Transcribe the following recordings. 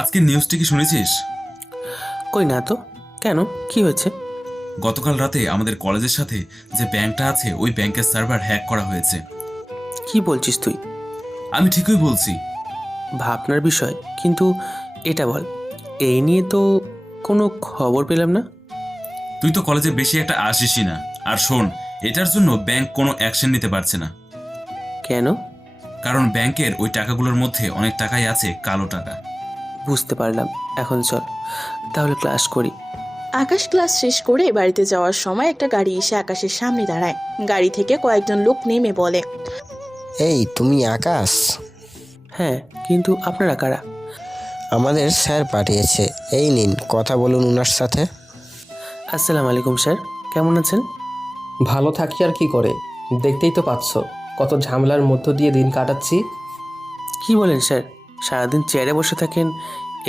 আজকে নিউজটি কি শুনেছিস? কই না তো, কেন, কি হয়েছে? গতকাল রাতে আমাদের কলেজের সাথে যে ব্যাংকটা আছে ওই ব্যাংকের সার্ভার হ্যাক করা হয়েছে। কি বলছিস তুই? আমি ঠিকই বলছি। ভাবনার বিষয়, কিন্তু এটা বল, এই নিয়ে তো কোনো খবর পেলাম না। তুই তো কলেজে বেশি একটা আসিসই না। আর শোন, এটার জন্য ব্যাংক কোনো অ্যাকশন নিতে পারছে না। কেন? কারণ ব্যাংকের ওই টাকাগুলোর মধ্যে অনেক টাকাই আছে কালো টাকা। বুঝতে পারলাম। এখন চল তাহলে ক্লাস করি। আকাশ ক্লাস শেষ করে বাড়িতে যাওয়ার সময় একটা গাড়ি এসে আকাশের সামনে দাঁড়ায়। গাড়ি থেকে কয়েকজন লোক নেমে বলে, এই তুমি আকাশ? হ্যাঁ, কিন্তু আপনারা কারা? আমাদের স্যার পাঠিয়েছে, এই নিন কথা বলুন ওনার সাথে। আসসালামু আলাইকুম স্যার, কেমন আছেন? ভালো থাকি আর কি করে, দেখতেই তো পাচ্ছ কত ঝামেলার মধ্য দিয়ে দিন কাটাচ্ছি। কি বলেন স্যার, সারাদিন চেয়ারে বসে থাকেন,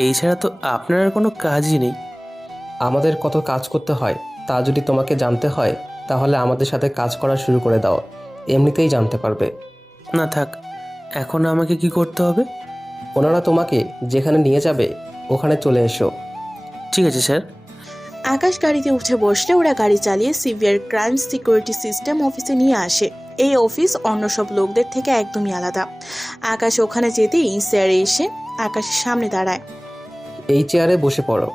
এই ছাড়া তো আপনার আর কোনো কাজই নেই। আমাদের কত কাজ করতে হয় তা যদি তোমাকে জানতে হয় তাহলে আমাদের সাথে কাজ করা শুরু করে দাও, এমনিতেই জানতে পারবে। না থাক, এখন আমাকে কি করতে হবে? ওনারা তোমাকে যেখানে নিয়ে যাবে ওখানে চলে এসো। ঠিক আছে স্যার। আকাশ গাড়িতে উঠে বসলে ওরা গাড়ি চালিয়ে সিভিয়ার ক্রাইম সিকিউরিটি সিস্টেম অফিসে নিয়ে আসে। এই অফিস অন্য সব লোকদের থেকে একদমই আলাদা। আকাশ ওখানে যেতেই স্যার এসে আকাশের সামনে দাঁড়ায়। এই চেয়ারে বসে পড়ো।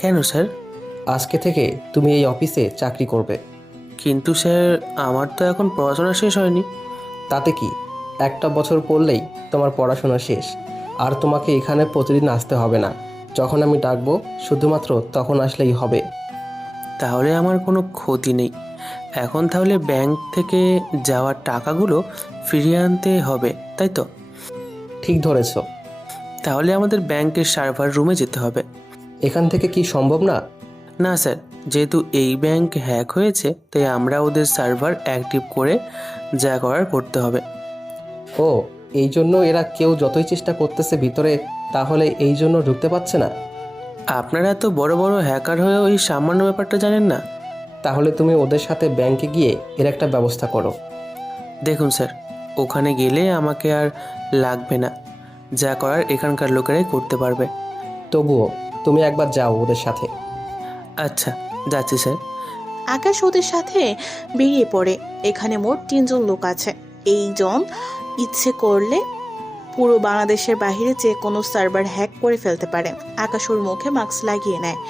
কেন স্যার? আজকে থেকে তুমি এই অফিসে চাকরি করবে। কিন্তু স্যার, আমার তো এখন পড়াশোনা শেষ হয়নি। তাতে কি, একটা বছর পড়লেই তোমার পড়াশোনা শেষ। আর তোমাকে এখানে প্রতিদিন আসতে হবে না, যখন আমি ডাকবো শুধুমাত্র তখন আসলেই হবে। তাহলে আমার কোনো ক্ষতি নেই। এখন তাহলে ব্যাংক থেকে যাওয়ার টাকাগুলো ফিরিয়ে আনতে হবে, তাই তো? ঠিক ধরেছ। তাহলে আমাদের ব্যাংকের সার্ভার রুমে যেতে হবে। এখান থেকে কি সম্ভব না? না স্যার, যেহেতু এই ব্যাংক হ্যাক হয়েছে তাই আমরা ওদের সার্ভার অ্যাক্টিভ করে যা করার করতে হবে। ও, এই জন্য এরা কেউ যতই চেষ্টা করতেছে ভিতরে, তাহলে এই জন্য ঢুকতে পারছে না। আপনারা এত বড় বড় হ্যাকার হয়ে ওই সামান্য ব্যাপারটা জানেন না? তাহলে তুমি ওদের সাথে ব্যাংকে গিয়ে এর একটা ব্যবস্থা করো। দেখুন স্যার, ওখানে গেলে আমাকে আর লাগবে না, যা করার এখানকার লোকেরাই করতে পারবে। তবুও তুমি একবার যাও ওদের সাথে। আচ্ছা, যাচ্ছি স্যার। আকাশ ওদের সাথে বেরিয়ে পড়ে। এখানে মোট 3জন লোক আছে। এইজন ইচ্ছে করলে পুরো বাংলাদেশের বাইরে যে কোনো সার্ভার হ্যাক করে ফেলতে পারে। আকাশ ওর মুখে মাস্ক লাগিয়ে নেয়,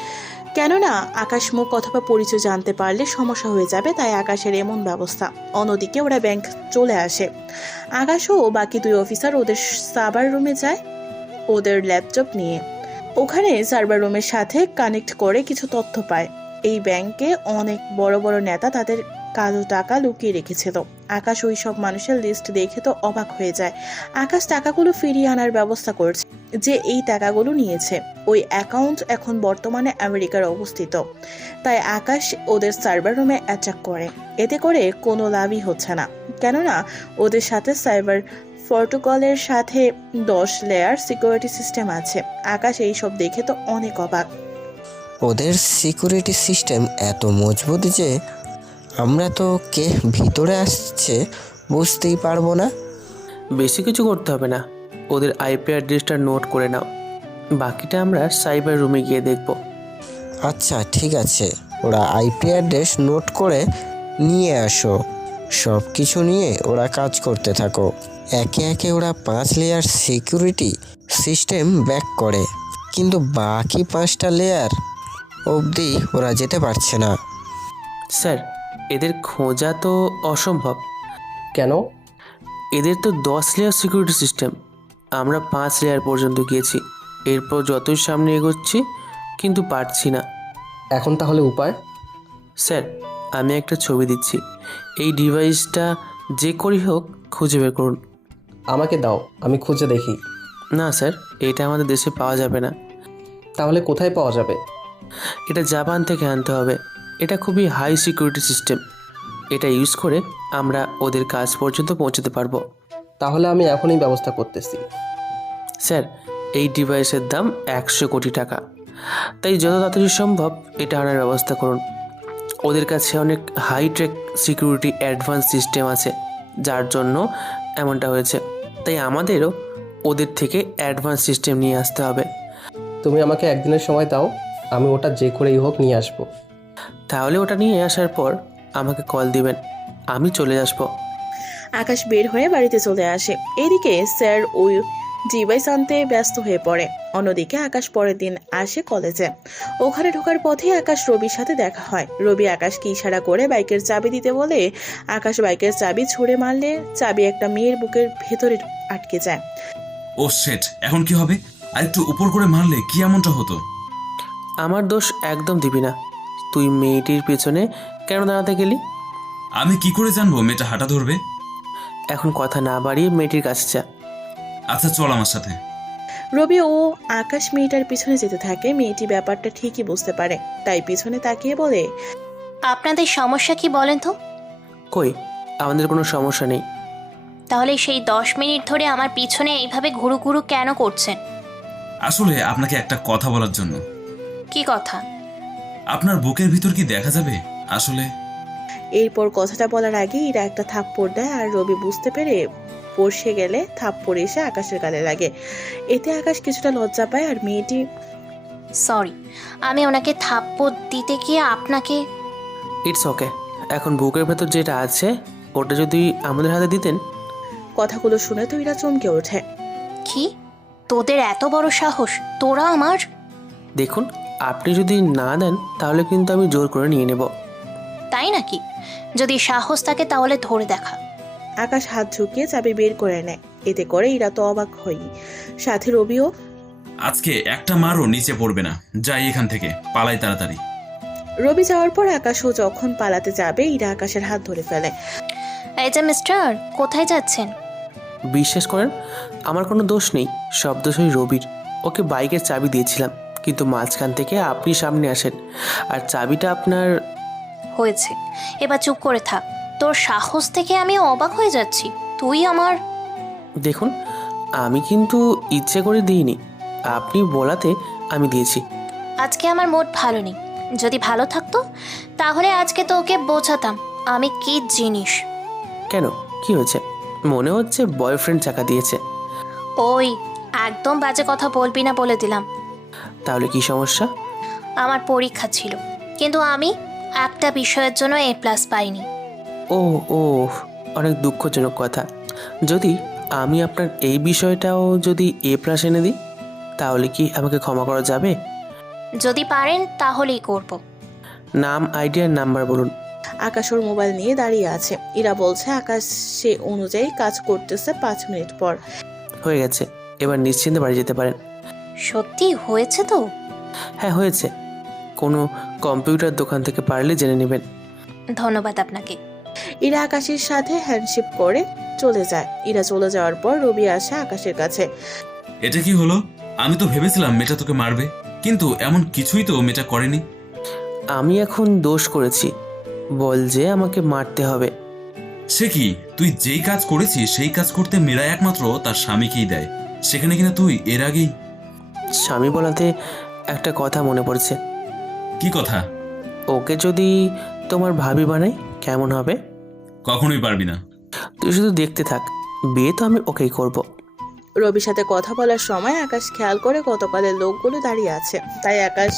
কেননা আকাশ মুখ অথবা পরিচয় জানতে পারলে সমস্যা হয়ে যাবে, তাই আকাশের এমন ব্যবস্থা। অন্যদিকে ওরা ব্যাংক চলে আসে। আকাশ ও বাকি 2 অফিসার ওদের সার্ভার রুমে যায় ওদের ল্যাপটপ নিয়ে। ওখানে সার্ভার রুমের সাথে কানেক্ট করে কিছু তথ্য পায়। এই ব্যাংকে অনেক বড় বড় নেতা তাদের কালো টাকা লুকিয়ে রেখেছিল। আকাশ ওই সব মানুষের লিস্ট দেখে তো অবাক হয়ে যায়। আকাশ টাকাগুলো ফিরিয়ে আনার ব্যবস্থা করছে। যে এই টাকাগুলো নিয়েছে ওই অ্যাকাউন্ট এখন বর্তমানে আমেরিকার অবস্থিত, তাই আকাশ ওদের সার্ভার রুমে অ্যাটাক করে। এতে করে কোনো লাভই হচ্ছে না, কেননা ওদের সাথে সাইবার প্রটোকলের সাথে 10 লেয়ার সিকিউরিটি সিস্টেম আছে। আকাশ এই সব দেখে তো অনেক অবাক। ওদের সিকিউরিটি সিস্টেম এত মজবুত যে আমরা তো কে ভিতরে আসছে বুঝতেই পারবো না। বেশি কিছু করতে হবে না, ওদের আইপি অ্যাড্রেসটা নোট করে নাও, বাকিটা আমরা সাইবার রুমে গিয়ে দেখব। আচ্ছা ঠিক আছে, ওরা আইপি অ্যাড্রেস নোট করে নিয়ে আসো। সব কিছু নিয়ে ওরা কাজ করতে থাকো। একে একে ওরা 5 লেয়ার সিকিউরিটি সিস্টেম ব্যাক করে, কিন্তু বাকি 5টা লেয়ার অবধি ওরা যেতে পারছে না। স্যার, এদের খোঁজা তো অসম্ভব। কেন? এদের তো 10 লেয়ার সিকিউরিটি সিস্টেম, আমরা 5 লেয়ার পর্যন্ত গিয়েছি। এরপর যতই সামনে এগোচ্ছি কিন্তু পারছি না। এখন তাহলে উপায়? স্যার, আমি একটা ছবি দিচ্ছি, এই ডিভাইসটা যে করেই হোক খুঁজে বের করুন। আমাকে দাও, আমি খুঁজে দেখি। না স্যার, এটা আমাদের দেশে পাওয়া যাবে না। তাহলে কোথায় পাওয়া যাবে? এটা জাপান থেকে আনতে হবে। এটা খুবই হাই সিকিউরিটি সিস্টেম, এটা ইউজ করে আমরা ওদের কাজ পর্যন্ত পৌঁছতে পারবো। তাহলে আমি এখনই ব্যবস্থা করতেছি। স্যার, এই ডিভাইসের দাম 100 কোটি টাকা, তাই যত তাড়াতাড়ি সম্ভব এটা আনার ব্যবস্থা করুন। ওদের কাছে অনেক হাইটেক সিকিউরিটি অ্যাডভান্স সিস্টেম আছে, যার জন্য এমনটা হয়েছে। তাই আমাদেরও ওদের থেকে অ্যাডভান্স সিস্টেম নিয়ে আসতে হবে। তুমি আমাকে একদিনের সময় দাও, আমি ওটা যে করেই হোক নিয়ে আসবো। তাহলে ওটা নিয়ে আসার পর আমাকে কল দিবেন, আমি চলে আসবো। আকাশ বের হয়ে বাড়িতে চলে আসে। এদিকে স্যার ওই ডিভাইস আনতে ব্যস্ত হয়ে পড়ে। অন্যদিকে আকাশ পরের দিন আসে কলেজে। ওখানে ঢোকার পথে আকাশ রবির সাথে দেখা হয়। রবি আকাশকে ইশারা করে বাইকের চাবি দিতে বলে আকাশ বাইকের চাবি ছুঁড়ে মারলে চাবি একটা মেয়ের বুকের ভেতরে আটকে যায়। ও শেট, এখন কি হবে? আর একটু উপর করে মারলে কি এমনটা হতো? আমার দোষ একদম দিবি না। তুই মেয়েটির পেছনে কেন দাঁড়াতে গেলি? আমি কি করে জানবো মেয়েটা হাঁটা ধরবে? এখন কথা না বাড়িয়ে মেয়েটির কাছে যা। আচ্ছা চল আমার সাথে। রবি ও আকাশ মেয়েটার পিছনে যেতে থাকে। মেয়েটি ব্যাপারটা ঠিকই বুঝতে পারে, তাই পিছনে তাকিয়ে বলে, আপনাদের সমস্যা কি বলেন তো? কই, আমাদের কোনো সমস্যা নেই। তাহলে সেই 10 মিনিট ধরে আমার পিছনে এইভাবে ঘুরু ঘুরু কেন করছেন? আসলে আপনাকে একটা কথা বলার জন্য। কি কথা? আপনার বুকের ভিতর কি দেখা যাবে? আসলে এরপর কথাটা বলার আগে ইরা একটা থাপ্পড় দেয় আর রবি বুঝতে পেরে বসে গেলে থাপ্পড় এসে আকাশের গালে লাগে। এতে আকাশ কিছুটা লজ্জা পায় আর মেয়েটি সরি, আমি ওনাকে থাপ্পড় দিতে গিয়ে আপনাকে। It's okay. এখন বুকের ভেতর যেটা আছে ওটা যদি আমাদের হাতে দিতেন। কথাগুলো শুনে তো ইরা চমকে ওঠে। কি? তোদের এত বড় সাহস? তোরা আমার? দেখুন, আপনি যদি না দেন তাহলে কিন্তু আমি জোর করে নিয়ে নেব। তাই নাকি? যদি সাহস থাকে তাহলে ধরে দেখা। আকাশ হাত ঝুঁকিয়ে চাবি বের করে নেয়। এতে করে ইরা তো অবাক হই, সাথে রবিও। আজকে একটা মারও নিচে পড়বে না। যাই এখান থেকে, পালাই তাড়াতাড়ি। রবি যাওয়ার পর আকাশও যখন পালাতে যাবে ইরা আকাশের হাত ধরে ফেলে। এই যে মিস্টার, কোথায় যাচ্ছেন? বিশ্বাস করেন, আমার কোনো দোষ নেই, সব দোষ ওই রবির। ওকে বাইকের চাবি দিয়েছিলাম, কিন্তু মাঝখান থেকে আপনি সামনে আসেন আর চাবিটা আপনার। হয়েছে, এবার চুপ করে থাক। তোর সাহস থেকে আমি অবাক হয়ে যাচ্ছি। তুই আমার। দেখুন, আমি কিন্তু ইচ্ছে করে দিইনি, আপনি বলাতে আমি দিয়েছি। আজকে আমার মুড ভালো নেই। যদি ভালো থাকতো তাহলে আজকে তোকে বোঝাতাম আমি কি জিনিস। কেন, কি হয়েছে? মনে হচ্ছে বয়ফ্রেন্ড চাকা দিয়েছে। ওই, একদম বাজে কথা বলবি না বলে দিলাম। তাহলে কি সমস্যা? আমার পরীক্ষা ছিল, কিন্তু আমি একটা বিষয়ের জন্য A+ পাইনি। ও ও, অনেক দুঃখজনক কথা। যদি আমি আপনার এই বিষয়টাও যদি A+ এনে দিই তাহলে কি আমাকে ক্ষমা করা যাবে? যদি পারেন তাহলেই করব। নাম, আইডি আর নাম্বার বলুন। আকাশ ওর মোবাইল নিয়ে দাঁড়িয়ে আছে। ইরা বলছে আকাশ সে অনুযায়ী কাজ করতেছে। 5 মিনিট পর হয়ে গেছে, এবার নিশ্চিন্তে বাড়ি যেতে পারেন। সত্যি হয়েছে তো? হ্যাঁ হয়েছে, কোনো কম্পিউটার দোকান থেকে পারলে জেনে নেবেন। ধন্যবাদ আপনাকে। ইরা আকাশের সাথে হ্যান্ডশেক করে চলে যায়। ইরা চলে যাওয়ার পর রবি আসে আকাশের কাছে। এটা কি হলো? আমি তো ভেবেছিলাম মেয়েটা তোকে মারবে, কিন্তু এমন কিছুই তো মেয়েটা করেনি। আমি এখন দোষ করেছি, বল যে আমাকে মারতে হবে। সে কি, তুই যেই কাজ করেছিস সেই কাজ করতে মেয়েরা একমাত্র তার স্বামীকেই দেয়, সেখানে কিনা তুই এর আগেই। স্বামী বলাতে একটা কথা মনে পড়ছে। কি কথা? ওকে যদি তোমার ভাবি বানাই কেমন হবে? কখনোই পারবি না। তুই শুধু দেখতে থাক, বিয়ে তো আমি ওকেই করব। রবির সাথে কথা বলার সময় আকাশ খেয়াল করে গতকালের লোকগুলো দাঁড়িয়ে আছে। তাই আকাশ,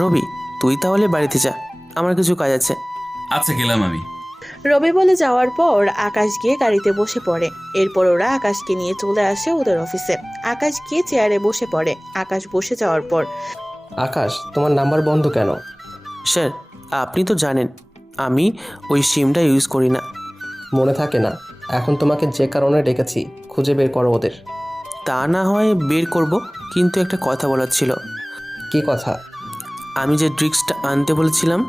রবি তুই তাহলে বাড়িতে যা, আমার কিছু কাজ আছে। আচ্ছা গেলাম আমি। রবি বলে যাওয়ার পর আকাশ গিয়ে গাড়িতে বসে পড়ে। এরপর ওরা আকাশকে নিয়ে চলে আসে ওদের অফিসে। আকাশ গিয়ে চেয়ারে বসে পড়ে। আকাশ বসে যাওয়ার পর, আকাশ, তোমার নাম্বার বন্ধ কেন? স্যার, আপনি তো জানেন আমি ওই সিমটা ইউজ করি না। মনে থাকে না? এখন তোমাকে যে কারণে ডেকেছি, খুঁজে বের করো ওদের। তা না হয় বের করব, কিন্তু একটা কথা বলার ছিল। কি কথা? আমি যে ড্রিঙ্কসটা আনতে বলেছিলাম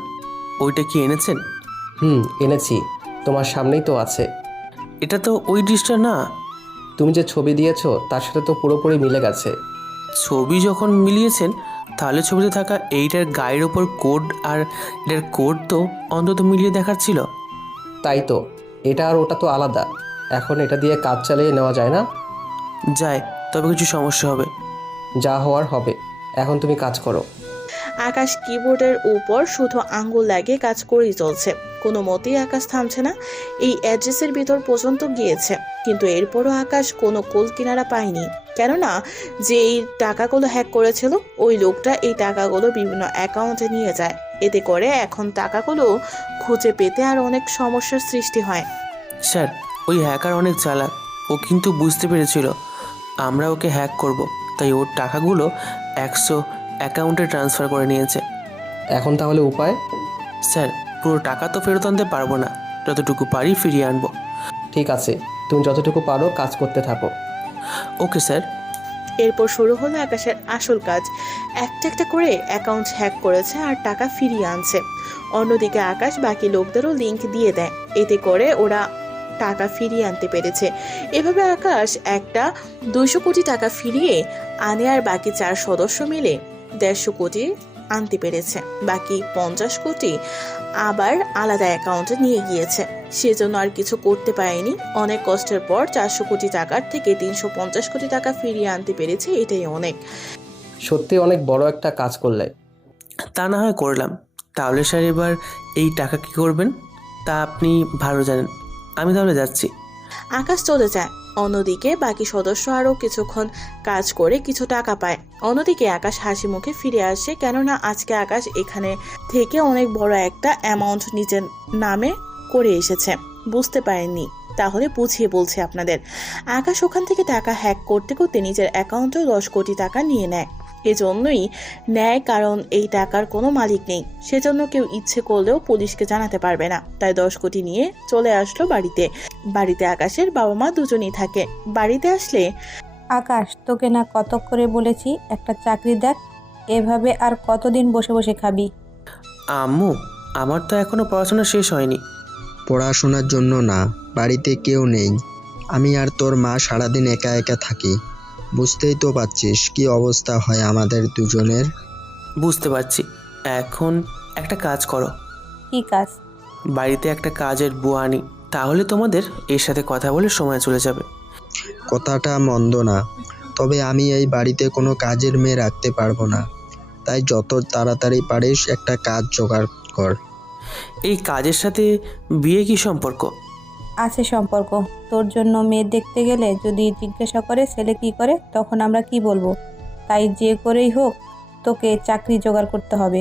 ওইটা কি এনেছেন? এনেছি, তোমার সামনেই তো আছে। এটা তো ওই ড্রিঙ্কসটা না। তুমি যে ছবি দিয়েছো তার সাথে তো পুরোপুরি মিলে গেছে। ছবি যখন মিলিয়েছেন তাহলে ছবিতে থাকা এইটার গায়ের ওপর কোড আর এটার কোড তো অন্তত মিলিয়ে দেখার ছিল। তাই তো, এটা আর ওটা তো আলাদা। এখন এটা দিয়ে কাজ চালিয়ে নেওয়া যায় না? যায়, তবে কিছু সমস্যা হবে। যা হওয়ার হবে। এখন তুমি কাজ করো। আকাশ কিবোর্ডের উপর শুধু আঙ্গুল লাগিয়ে কাজ করেই চলছে। কোনো মতেই আকাশ থামছে না। এই অ্যাড্রেসের ভিতর পর্যন্ত গিয়েছে, কিন্তু এরপরও আকাশ কোনো কুল কিনারা পায়নি। কেননা যে এই টাকাগুলো হ্যাক করেছিল ওই লোকটা এই টাকাগুলো বিভিন্ন অ্যাকাউন্টে নিয়ে যায়। এতে করে এখন টাকাগুলো খুঁজে পেতে আর অনেক সমস্যার সৃষ্টি হয়। স্যার, ওই হ্যাকার অনেক চালাক। ও কিন্তু বুঝতে পেরেছিল আমরা ওকে হ্যাক করব, তাই ওর টাকাগুলো 100 অ্যাকাউন্টে ট্রান্সফার করে নিয়েছে। এখন তাহলে উপায়? স্যার, পুরো টাকা তো ফেরত আনতে পারবো না, যতটুকু পারি ফিরিয়ে আনবো। ঠিক আছে, তুমি যতটুকু পারো কাজ করতে থাকো। Okay sir. এরপর শুরু হলো আকাশের আসল কাজ। একটা একটা করে অ্যাকাউন্ট হ্যাক করেছে আর টাকা ফিরিয়ে আনছে। অন্যদিকে আকাশ বাকি লোকদেরও লিংক দিয়ে দেয়, এতে করে ওরা টাকা ফিরিয়ে আনতে পেরেছে। এভাবে আকাশ একটা 200 কোটি টাকা ফিরিয়ে আনে আর বাকি 4 সদস্য মিলে 150 কোটি আনতে পেরেছে। বাকি 50 কোটি আবার আলাদা অ্যাকাউন্টে নিয়ে গিয়েছে। সেজন্য আর কিছু করতে পারেনি। অনেক কষ্টের পর 400 কোটি টাকার থেকে 350 কোটি টাকা ফিরিয়ে আনতে পেরেছে, এটাই অনেক। সত্যি অনেক বড় একটা কাজ করলে। তা না হয় করলাম, তাহলে স্যার এবার এই টাকা কী করবেন তা আপনি ভালো জানেন। আমি তাহলে যাচ্ছি। আকাশ চলে যায়। অন্যদিকে বাকি সদস্য আরও কিছুক্ষণ কাজ করে কিছু টাকা পায়। অন্যদিকে আকাশ হাসি মুখে ফিরে আসে, কেননা আজকে আকাশ এখানে থেকে অনেক বড় একটা অ্যামাউন্ট নিজের নামে করে এসেছে। বুঝতে পারেননি? তাহলে বুঝিয়ে বলছি আপনাদের। আকাশ ওখান থেকে টাকা হ্যাক করতে করতে নিজের অ্যাকাউন্টেও 10 কোটি টাকা নিয়ে নেয়। এজন্যই নেয়, কারণ এই টাকার কোনো মালিক নেই। সেজন্য কেউ ইচ্ছে করলেও পুলিশকে জানাতে পারবে না। তাই 10 কোটি নিয়ে চলে আসলো বাড়িতে। বাড়িতে আকাশের বাবা মা দুজনেই থাকে। বাড়িতে আসলে আকাশ, তোকে না কত করে বলেছি একটা চাকরি দেখ, এভাবে আর কতদিন বসে বসে খাবি? আম্মু, আমার তো এখনো পড়াশোনা শেষ হয়নি। পড়াশোনার জন্য না, বাড়িতে কেউ নেই। আমি আর তোর মা সারাদিন একা একা থাকি। বুঝতেই তো পারছিস কি অবস্থা হয় আমাদের দুজনের। বুঝতে পারছি। এখন একটা কাজ করো, কি কাজ? বাড়িতে একটা কাজের বুয়া আনি, তাহলে তোমাদের এর সাথে কথা বলে সময় চলে যাবে। কথাটা মন্দ না, তবে আমি এই বাড়িতে কোনো কাজের মেয়ে রাখতে পারবো না। তাই যত তাড়াতাড়ি পারিস একটা কাজ জোগাড় কর। এই কাজের সাথে বিয়ে কি সম্পর্ক? আছে সম্পর্ক। তোর জন্য মেয়ে দেখতে গেলে যদি জিজ্ঞাসা করে ছেলে কি করে, তখন আমরা কি বলবো? তাই যে করেই হোক তোকে চাকরি জোগাড় করতে হবে।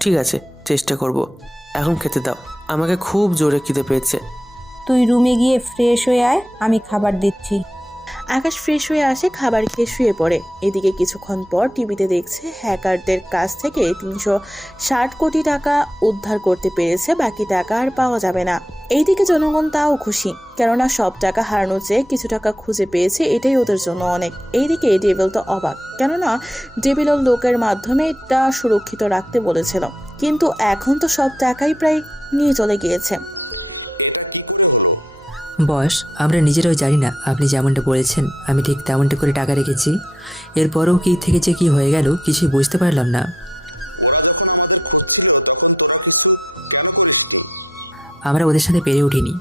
ঠিক আছে, চেষ্টা করব। এখন খেতে দাও, আমাকে খুব জোরে খিদে পেয়েছে। তুই রুমে গিয়ে ফ্রেশ হয়ে আয়, আমি খাবার দিচ্ছি। আকাশ ফ্রেশ হয়ে আসে, খাবার খেয়ে শুয়ে পড়ে। এদিকে কিছুক্ষণ পর টিভিতে দেখছে হ্যাকারদের কাছ থেকে 360 কোটি টাকা উদ্ধার করতে পেরেছে। বাকি টাকা আর পাওয়া যাবে না। এইদিকে জনগণ তাও খুশি, কেননা সব টাকা হারানোর চেয়ে কিছু টাকা খুঁজে পেয়েছে, এটাই ওদের জন্য অনেক। এইদিকে ডেভিল তো অবাক, কেননা ডেভিল ওর লোকের মাধ্যমে এটা সুরক্ষিত রাখতে বলেছিল, কিন্তু এখন তো সব টাকাই প্রায় নিয়ে চলে গিয়েছে। বস, আমরা নিজেরাও জানি না আপনি যেমনটা বলেছেন আমি ঠিক তেমনটা করে টাকা রেখেছি। এরপরও কি থেকে যে কি হয়ে গেল কিছুই বুঝতে পারলাম না। আমরা ওদের সাথে পেরে উঠিনি।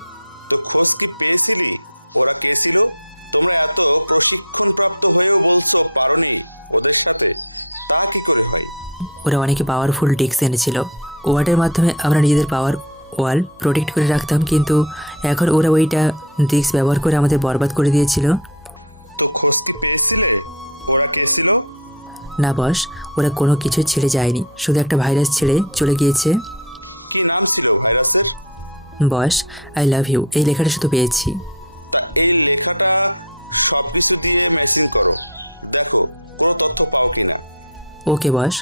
ওরা অনেকে পাওয়ারফুল ডিস্ক এনেছিল। ওয়ার্ডের মাধ্যমে আমরা নিজেদের পাওয়ার ওয়াল প্রোটেক্ট করে রাখতাম, কিন্তু এখন ওরা ওইটা ডিস্ক ব্যবহার করে আমাদের বরবাদ করে দিয়েছিল। না বস, ওরা কোনো কিছু ছেড়ে যায়নি, শুধু একটা ভাইরাস ছেড়ে চলে গিয়েছে। বস, আই লাভ ইউ এই লেখাটা শুধু পেয়েছি। ওকে বস।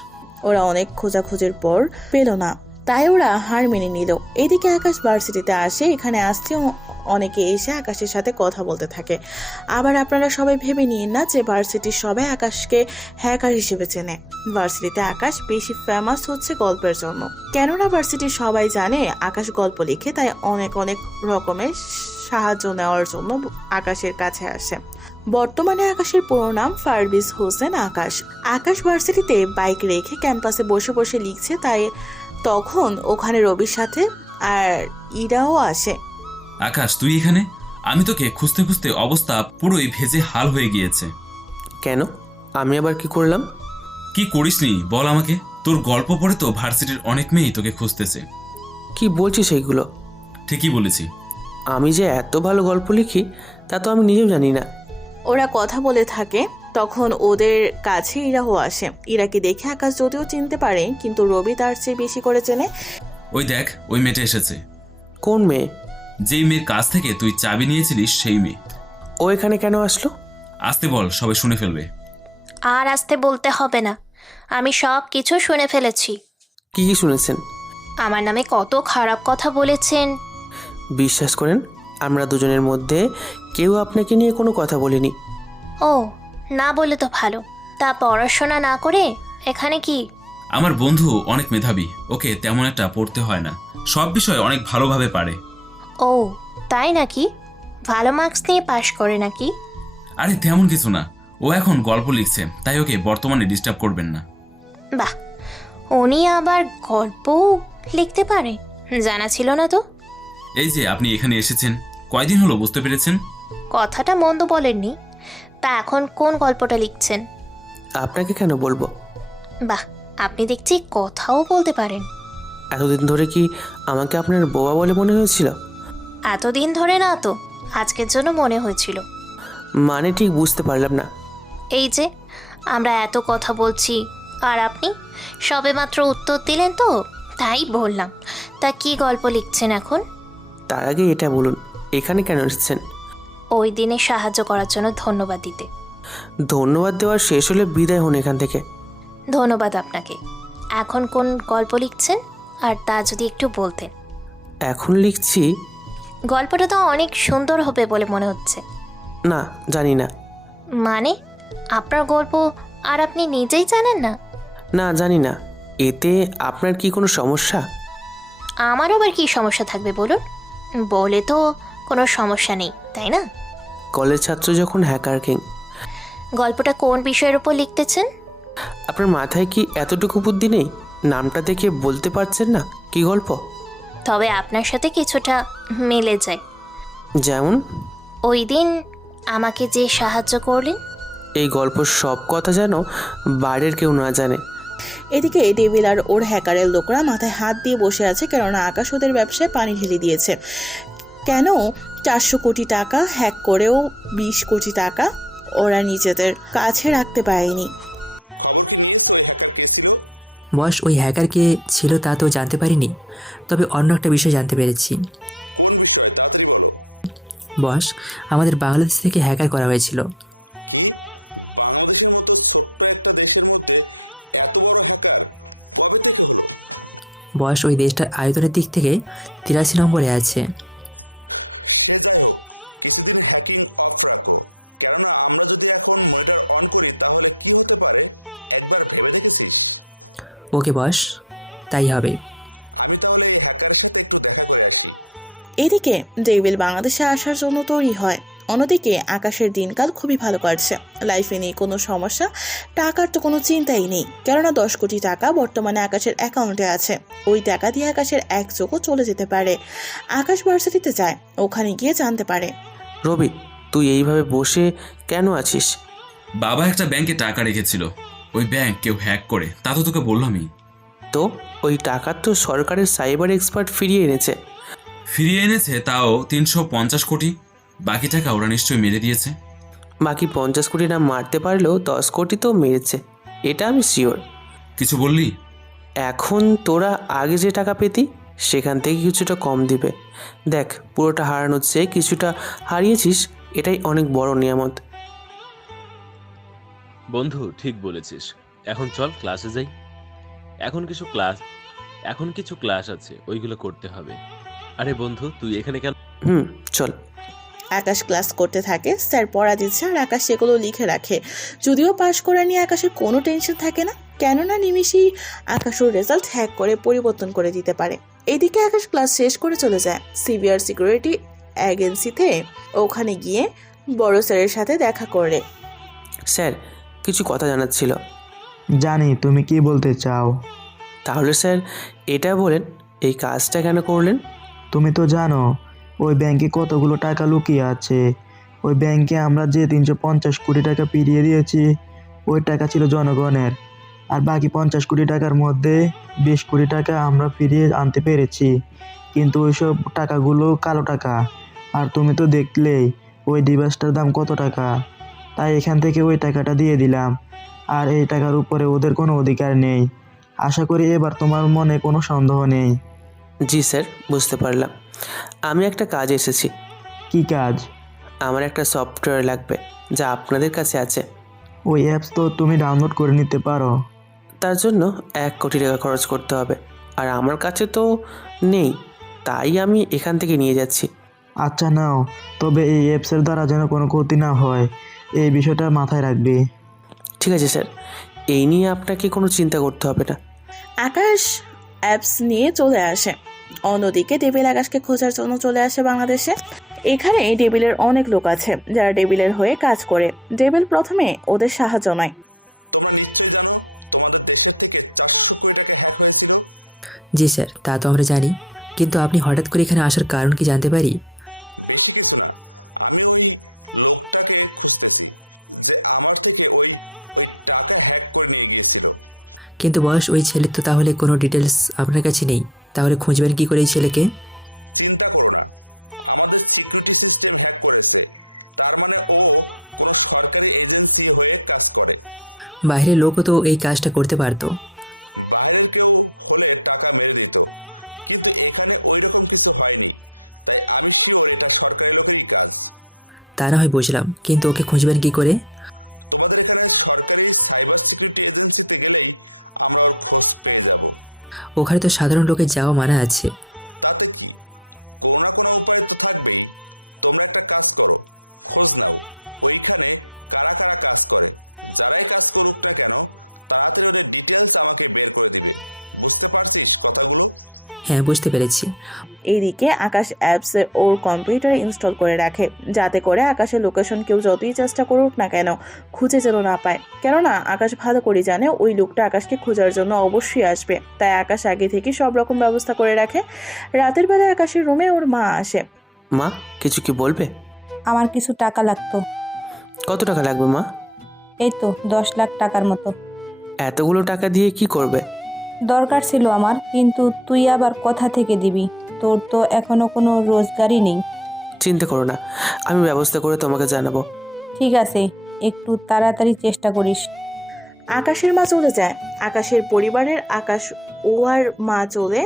ওরা অনেক খোঁজাখুঁজির পর পেল না, তাই ওরা হার মেনে নিল। এদিকে আকাশ ভার্সিটিতে আসে। এখানে আসতে অনেকে এসে আকাশের সাথে কথা বলতে থাকে। আবার আপনারা সবাই ভেবে নিন না যে ভার্সিটির সবাই আকাশকে হ্যাকার হিসেবে চেনে। ভার্সিটিতে আকাশ বেশি ফেমাস হচ্ছে গল্পের জন্য, কেননা ভার্সিটির সবাই জানে আকাশ গল্প লিখে, তাই অনেক অনেক রকমের সাহায্য নেওয়ার জন্য আকাশের কাছে আসে। বর্তমানে আকাশের পুরো নাম ফারবিজ হোসেন আকাশ। আকাশ ভার্সিটিতে বাইক রেখে ক্যাম্পাসে বসে বসে লিখছে, তাই তখন ওখানে রবির সাথে আর ইরাও আসে। আকাশ, তুই এখানে? আমি তোকে খুঁজতে খুঁজতে অবস্থা পুরোই ভেজে হাল হয়ে গিয়েছে। কেন? আমি আবার কি করলাম? কি করিসনি বল আমাকে। তোর গল্প পড়ে তো ভার্সিটির অনেক মেয়েই তোকে খুঁজতেছে। কি বলছিস সেইগুলো? ঠিকই বলেছি। আমি যে এত ভালো গল্প লিখি তা তো আমি নিজেও জানি না। ওরা কথা বলে থাকে, তখন ওদের কাছে ইরাও আসে। ইরাকে দেখে আকাশ যদিও চিনতে পারে, কিন্তু রবি তার চেয়ে বেশি করে চেনে। ওই দেখ, ওই মেয়েটা এসেছে। কোন মেয়ে? যেই মেয়ের কাছ থেকে তুই চাবি নিয়েছিলিস সেই মেয়ে। ও এখানে কেন আসলো? আসতে বল, সবাই শুনে ফেলবে। আর আসতে বলতে হবে না, আমি সব কিছু শুনে ফেলেছি। কি কি শুনেছেন? আমার নামে কত খারাপ কথা বলেছেন। বিশ্বাস করেন, আমরা দুজনের মধ্যে কেউ আপনাকে নিয়ে কোনো কথা বলিনি। ও, না বলে তো ভালো। তা পড়াশোনা না করে এখানে কি? আমার বন্ধু অনেক মেধাবী, ওকে তেমন একটা পড়তে হয় না, সব বিষয় অনেক ভালোভাবে পারে। ও, তাই নাকি? ভালো মার্কস নিয়ে পাশ করে নাকি? আরে তেমন কিছু না, ও এখন গল্প লিখছে, তাই ওকে বর্তমানে ডিস্টার্ব করবেন না। বাহ, উনি আবার গল্প লিখতে পারে, জানা ছিল না তো। এই যে আপনি এখানে এসেছেন, কয়দিন হলো বুঝতে পেরেছেন? কথাটা মন্দ বলেননি। তা এখন কোন গল্পটা লিখছেন? আপনাকে কেন বলবো? বাহ, আপনি দেখছি কথাও বলতে পারেন। এতদিন ধরে কি আমাকে আপনার বোবা বলে মনে হয়েছিল? এতদিন ধরে না তো, আজকের জন্য মনে হয়েছিল। মানে ঠিক বুঝতে পারলাম না। এই যে আমরা এত কথা বলছি আর আপনি সবেমাত্র উত্তর দিলেন, তো তাই বললাম। তা কি গল্প লিখছেন এখন? তার আগে এটা বলুন, এখানে কেন এসেছেন? ওই দিনে সাহায্য করার জন্য ধন্যবাদ দিতে। ধন্যবাদ দেওয়ার শেষ হলে বিদায় হন এখান থেকে। ধন্যবাদ আপনাকে। এখন কোন গল্প লিখছেন, আর তা যদি একটু বলতেন। এখন লিখছি। গল্পটা তো অনেক সুন্দর হবে বলে মনে হচ্ছে। না, জানি না। মানে আপনার গল্প আর আপনি নিজেই জানেন না? না, জানি না। এতে আপনার কি কোনো সমস্যা? আমার আবার কি সমস্যা থাকবে বলুন? বলে তো কোনো সমস্যা নেই, তাই না? কলেজ ছাত্র যখন হ্যাকার কিং। গল্পটা কোন বিষয়ের উপর লিখতেছেন? আপনার মাথায় কি এতটুকু বুদ্ধি নেই? নামটা দেখে বলতে পারছেন না কি গল্প? তবে আপনার সাথে কিছুটা মিলে যায়। যেমন? ওই দিন আমাকে যে সাহায্য করলেন। এই গল্প সব কথা যেন বাইরের কেউ না জানে। এদিকে ডেভিল আর ওর হ্যাকারের লোকরা মাথায় হাত দিয়ে বসে আছে, কেননা আকাশ ওদের ব্যবসায় পানি ঢেলে দিয়েছে। কেন 400 কোটি টাকা হ্যাক করেও 20 কোটি টাকা ওরা নিজেদের কাছে রাখতে পারেনি। বস, ওই হ্যাকার কে ছিল তা তো জানতে পারিনি, তবে অন্য একটা বিষয় জানতে পেরেছি। বস, আমাদের বাংলাদেশ থেকে হ্যাকার করা হয়েছিল। বস, ওই দেশটার আয়তনের দিক থেকে 83 নম্বরে আছে। ওকে বস, তাই হবে। এদিকে ডেভিল বাংলাদেশে আসার জন্য তৈরি হয়। অন্যদিকে আকাশের দিনকাল খুবই ভালো কাটছে। লাইফে নেই কোনো সমস্যা, টাকার তো কোনো চিন্তাই নেই, কেননা 10 কোটি টাকা বর্তমানে আকাশের অ্যাকাউন্টে আছে। ওই টাকা দিয়ে আকাশের এক চোখও চলে যেতে পারে। আকাশ ভার্সিটিতে যায়, ওখানে গিয়ে জানতে পারে। রবি, তুই এইভাবে বসে কেন আছিস? বাবা একটা ব্যাংকে টাকা রেখেছিল, ওই ব্যাংক কেউ হ্যাক করে, তা তো তোকে বললামই। তো ওই টাকা তো সরকারের সাইবার এক্সপার্ট ফিরিয়ে এনেছে। ফিরিয়ে এনেছে তাও 350 কোটি, বাকি টাকা ওরা নিশ্চয়ই মেরে দিয়েছে। বাকি 50 কোটি না মারতে পারলেও 10 কোটি তো মেরেছে, এটা আমি শিওর। কিছু বললি? এখন তোরা আগে যে টাকা পেতি সেখান থেকে কিছুটা কম দিবে। দেখ, পুরোটা হারানোর চেয়ে কিছুটা হারিয়েছিস, এটাই অনেক বড় নিয়ামত। বন্ধু ঠিক বলেছিস। এখন চল ক্লাসে যাই। এখন কিছু ক্লাস আছে, ওইগুলো করতে হবে। আরে বন্ধু, তুই এখানে কেন? চল। আকাশ ক্লাস করতে থাকে, স্যার পড়া দিচ্ছে আর আকাশ সেগুলো লিখে রাখে। যদিও পাশ করা নিয়ে আকাশের কোনো টেনশন থাকে না, কেননা নিমিষেই আকাশের রেজাল্ট হ্যাক করে পরিবর্তন করে দিতে পারে। এদিকে আকাশ ক্লাস শেষ করে চলে যায় সিভিআর সিকিউরিটি এজেন্সিতে। ওখানে গিয়ে বড় স্যারের সাথে দেখা করে। স্যার, কিছু কথা জানার ছিল। জানি তুমি কি বলতে চাও। তাহলে স্যার এটা বলেন, এই কাজটা কেন করলেন? তুমি তো জানো ওই ব্যাংকে কতগুলো টাকা লুকিয়ে আছে। ওই ব্যাংকে আমরা যে 350 কোটি টাকা ফিরিয়ে দিয়েছি, ওই টাকা ছিল জনগণের। আর বাকি 50 কোটি টাকার মধ্যে 20 কোটি টাকা আমরা ফিরিয়ে আনতে পেরেছি, কিন্তু ওইসব টাকাগুলো কালো টাকা। আর তুমি তো দেখলেই ওই ডিভাইসটার দাম কত টাকা, তাই এখান থেকে ওই টাকাটা দিয়ে দিলাম। আর এই টাকার উপরে ওদের কোনো অধিকার নেই। আশা করি এবার তোমার মনে কোনো সন্দেহ নেই। জি স্যার, বুঝতে পারলাম। আমি একটা কাজে এসেছি। কি কাজ? আমার একটা সফটওয়্যার লাগবে যা আপনাদের কাছে আছে। ওই অ্যাপস তো তুমি ডাউনলোড করে নিতে পারো। তার জন্য 1 কোটি টাকা খরচ করতে হবে, আর আমার কাছে তো নেই, তাই আমি এখান থেকে নিয়ে যাচ্ছি। আচ্ছা নাও, তবে এই অ্যাপসের দ্বারা যেন কোনো ক্ষতি না হয়, এই বিষয়টা মাথায় রাখবে। ঠিক আছে স্যার, এই নিয়ে আপনাকে কোনো চিন্তা করতে হবে না। আকাশ অ্যাপস নিয়ে চলে আসে। অন্যদিকে ডেভিল আকাশকে খোঁজার জন্য চলে আসে বাংলাদেশে। এখানে ডেভিলের অনেক লোক আছে যারা ডেভিলের হয়ে কাজ করে। ডেভিল প্রথমে ওদের সাহায্য নেয়। জি স্যার, তা তো আমরা জানি, কিন্তু আপনি হঠাৎ করে এখানে আসার কারণ কি জানতে পারি? কিন্তু বয়স ওই ছেলের তো তাহলে কোনো ডিটেলস আপনার কাছে নেই, তাহলে খুঁজবেন কি করে এই ছেলেকে? বাইরের লোকও তো এই কাজটা করতে পারতো। তা না হয় বুঝলাম, কিন্তু ওকে খুঁজবেন কি করে? ওখানে তো সাধারণ লোকের যাওয়া মানা আছে। হ্যাঁ, বুঝতে পেরেছি। এইদিকে আকাশ অ্যাপস ওর কম্পিউটারে ইনস্টল করে রাখে, যাতে করে আকাশের লোকেশন কেউ যতই চেষ্টা করুক না কেন খুঁজে যেন না পায়। কেননা আকাশ ভালো করে জানে ওই লোকটা আকাশকে খোঁজার জন্য অবশ্যই আসবে, তাই আকাশ আগে থেকে সব রকম ব্যবস্থা করে রাখে। রাতের বেলায় আকাশের রুমে ওর মা আসে। মা, কিছু কি বলবে? আমার কিছু টাকা লাগতো। কত টাকা লাগবে মা? এই তো 10 লাখ টাকার মতো। এতগুলো টাকা দিয়ে কি করবে? দরকার ছিল আমার, কিন্তু তুই আবার কথা থেকে দিবি। তোর তো এখনো কোনো রোজগারই নেই। চিন্তা করো না, আমি ব্যবস্থা করে তোমাকে জানাবো। ঠিক আছে, একটু তাড়াতাড়ি চেষ্টা করিস। আকাশের মা চলে যায়। আকাশের পরিবারের আকাশ ও আর মা চলে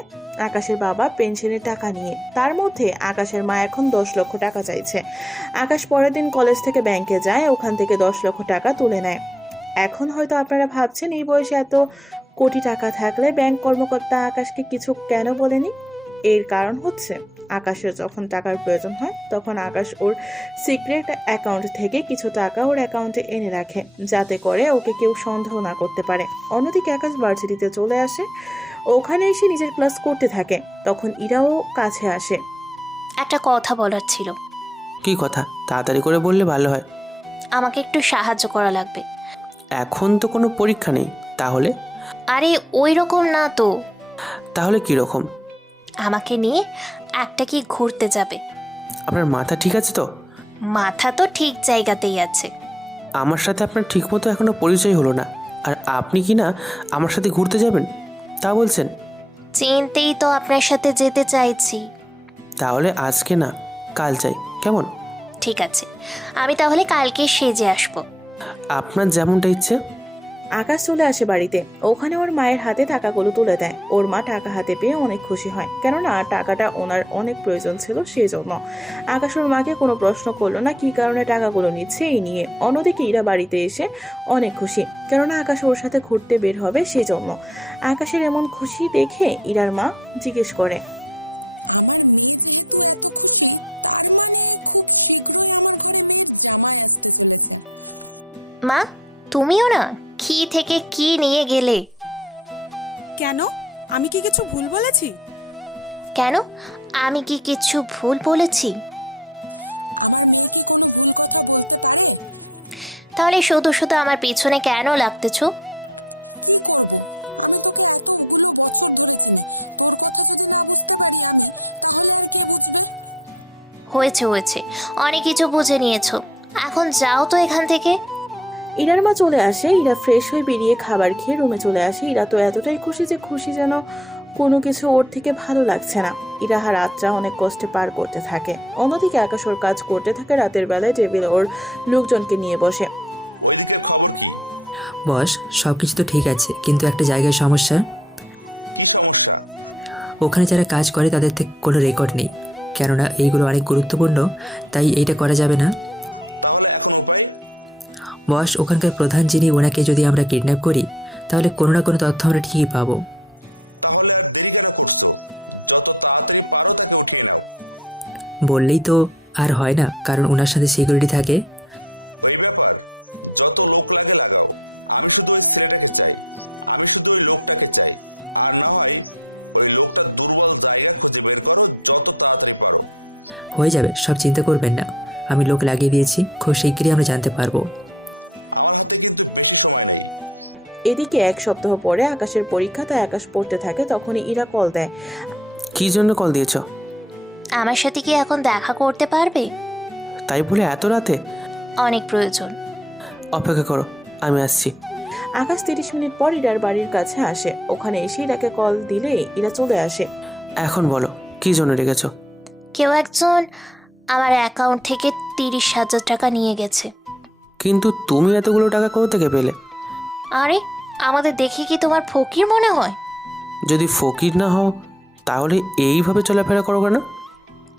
আকাশের বাবা পেনশনের টাকা নিয়ে। তার মধ্যে আকাশের মা এখন 10 লক্ষ টাকা চাইছে। আকাশ পরের দিন কলেজ থেকে ব্যাংকে যায়, ওখান থেকে 10 লক্ষ টাকা তুলে নেয়। এখন হয়তো আপনারা ভাবছেন এই বয়সে এত কোটি টাকা থাকলে ব্যাংক কর্মকর্তা আকাশকে কিছু কেন বলেনি। এর কারণ হচ্ছে আকাশের যখন টাকার প্রয়োজন হয় তখন আকাশ ওর সিক্রেট অ্যাকাউন্ট থেকে কিছু টাকা ওর অ্যাকাউন্টে এনে রাখে, যাতে করে ওকে কেউ সন্দেহ না করতে পারে। অন্যদিকে আকাশ ভার্সিটিতে চলে আসে। ওখানে এসে নিজের ক্লাস করতে থাকে। তখন ইরাও কাছে আসে। একটা কথা বলার ছিল। কি কথা? তাড়াতাড়ি করে বললে ভালো হয়। আমাকে একটু সাহায্য করা লাগবে। এখন তো কোনো পরীক্ষা নেই, তাহলে? আরে ওই রকম না তো। তাহলে কি রকম? আমাকে নিয়ে একটা কি ঘুরতে যাবে। আপনার মাথা ঠিক আছে তো? মাথা তো ঠিক জায়গাতেই আছে। আমার সাথে আপনার ঠিকমতো এখনো পরিচয় হলো না, আর আপনি কি না আমার সাথে ঘুরতে যাবেন তা বলছেন? চিনতেই তো আপনার সাথে যেতে চাইছি। তাহলে আজকে না, কাল চাই, কেমন? ঠিক আছে, আমি তাহলে কালকে সেজে আসবো। আপনার যেমনটা ইচ্ছে। আকাশ চলে আসে বাড়িতে। ওখানে ওর মায়ের হাতে টাকাগুলো তুলে দেয়। ওর মা টাকা হাতে পেয়ে অনেক খুশি হয়, কেননা টাকাটা ওনার অনেক প্রয়োজন ছিল সেই জন্য। আকাশ ওর মাকে কোনো প্রশ্ন করলো না কি কারণে টাকাগুলো নিচ্ছে এই নিয়ে। অন্যদিকে ইরা বাড়িতে এসে অনেক খুশি, কেননা আকাশ ওর সাথে ঘুরতে বের হবে সেই জন্য। আকাশের এমন খুশি দেখে ইরার মা জিজ্ঞেস করে, মা, তুমিও না কি থেকে কি নিয়ে গেলে? কেন? আমি কি কিছু ভুল বলেছি? কেন? আমি কি কিছু ভুল বলেছি? তাহলে শুধু শুধু আমার পিছনে কেন লাগতেছ? হয়েছে হয়েছে, অনেক কিছু বুঝে নিয়েছো, এখন যাও তো এখান থেকে। ইরার মা চলে আসে। ইরা ফ্রেশ হয়ে বেরিয়ে খাবার খেয়ে রুমে চলে আসে। ইরা তো এতটাই খুশি যে খুশি যেন কোনো কিছু ওর থেকে ভালো লাগছে না। ইরা রাতটা অনেক কষ্টে পার করতে থাকে। অন্যদিকে আকাশ ওর কাজ করতে থাকে। রাতের বেলায় টেবিলে ওর লোকজনকে নিয়ে বসে। বস, সব কিছু তো ঠিক আছে, কিন্তু একটা জায়গায় সমস্যা। ওখানে যারা কাজ করে তাদের থেকে কোনো রেকর্ড নেই, কেননা এইগুলো অনেক গুরুত্বপূর্ণ, তাই এইটা করা যাবে না। বস, ওখানকার প্রধান যিনি, ওনাকে যদি আমরা কিডন্যাপ করি তাহলে কোনো না কোনো তথ্য আমরা ঠিকই পাবো। বললেই তো আর হয় না, কারণ ওনার সাথে সিকিউরিটি থাকে। হয়ে যাবে, সব চিন্তা করবেন না, আমি লোক লাগিয়ে দিয়েছি, খুব শীঘ্রই আমরা জানতে পারবো। এদিকে এক সপ্তাহ পরে আকাশের পরীক্ষা, তাই আকাশ পড়তে থাকে। তখনই ইরা কল দেয়। কি জন্য কল দিয়েছো? আমার সাথে কি এখন দেখা করতে পারবে? তাই বলে এত রাতে? অনেক প্রয়োজন। অপেক্ষা করো, আমি আসছি। আকাশ 30 মিনিট পর ইরার বাড়ির কাছে আসে। ওখানে এসে ইরাকে কল দিলে ইরা চলে আসে। এখন বলো, কি জন্য রেখেছো? কেউ একজন আমার অ্যাকাউন্ট থেকে 30,000 টাকা নিয়ে গেছে। কিন্তু তুমি এতগুলো টাকা কোথা থেকে পেলে? আরে, আমাদের দেখে কি তোমার ফকির মনে হয়? যদি ফকির না হও তাহলে এইভাবে চলাফেরা করো কেন?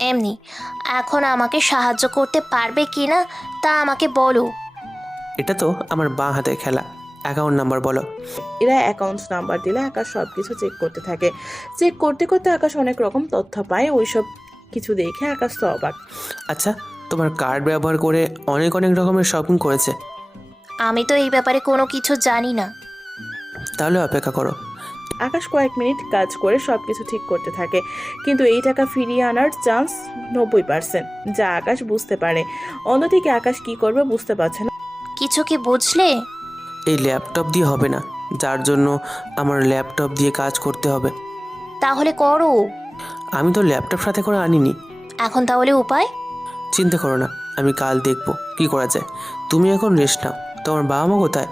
এমনি। এখন আমাকে সাহায্য করতে পারবে কি না তা আমাকে বলো। এটা তো আমার বাঁ হাতের খেলা। অ্যাকাউন্ট নাম্বার বলো। এরা অ্যাকাউন্ট নাম্বার দিলে আকাশ সবকিছু চেক করতে থাকে। চেক করতে করতে আকাশ অনেক রকম তথ্য পায়। ওইসব কিছু দেখে আকাশ তো অবাক। আচ্ছা, তোমার কার্ড ব্যবহার করে অনেক অনেক রকমের শপিং করেছে। আমি তো এই ব্যাপারে কোনো কিছু জানি না। তাহলে অপেক্ষা করো। আকাশ কয়েক মিনিট কাজ করে সবকিছু ঠিক করতে থাকে, কিন্তু এই টাকা ফিরিয়ে আনার চান্স 90%, যা আকাশ বুঝতে পারে। অন্যদিকে আকাশ কি করবে বুঝতে পারছে না। কিছু কি বুঝলে? এই ল্যাপটপ দিয়ে হবে না, যার জন্য আমার ল্যাপটপ দিয়ে কাজ করতে হবে। তাহলে করো। আমি তো ল্যাপটপ সাথে করে আনিনি। এখন তাহলে উপায়? চিন্তা করো না, আমি কাল দেখবো কি করা যায়। তুমি এখন রেস্ট নাও। তোমার বাবা মা কোথায়?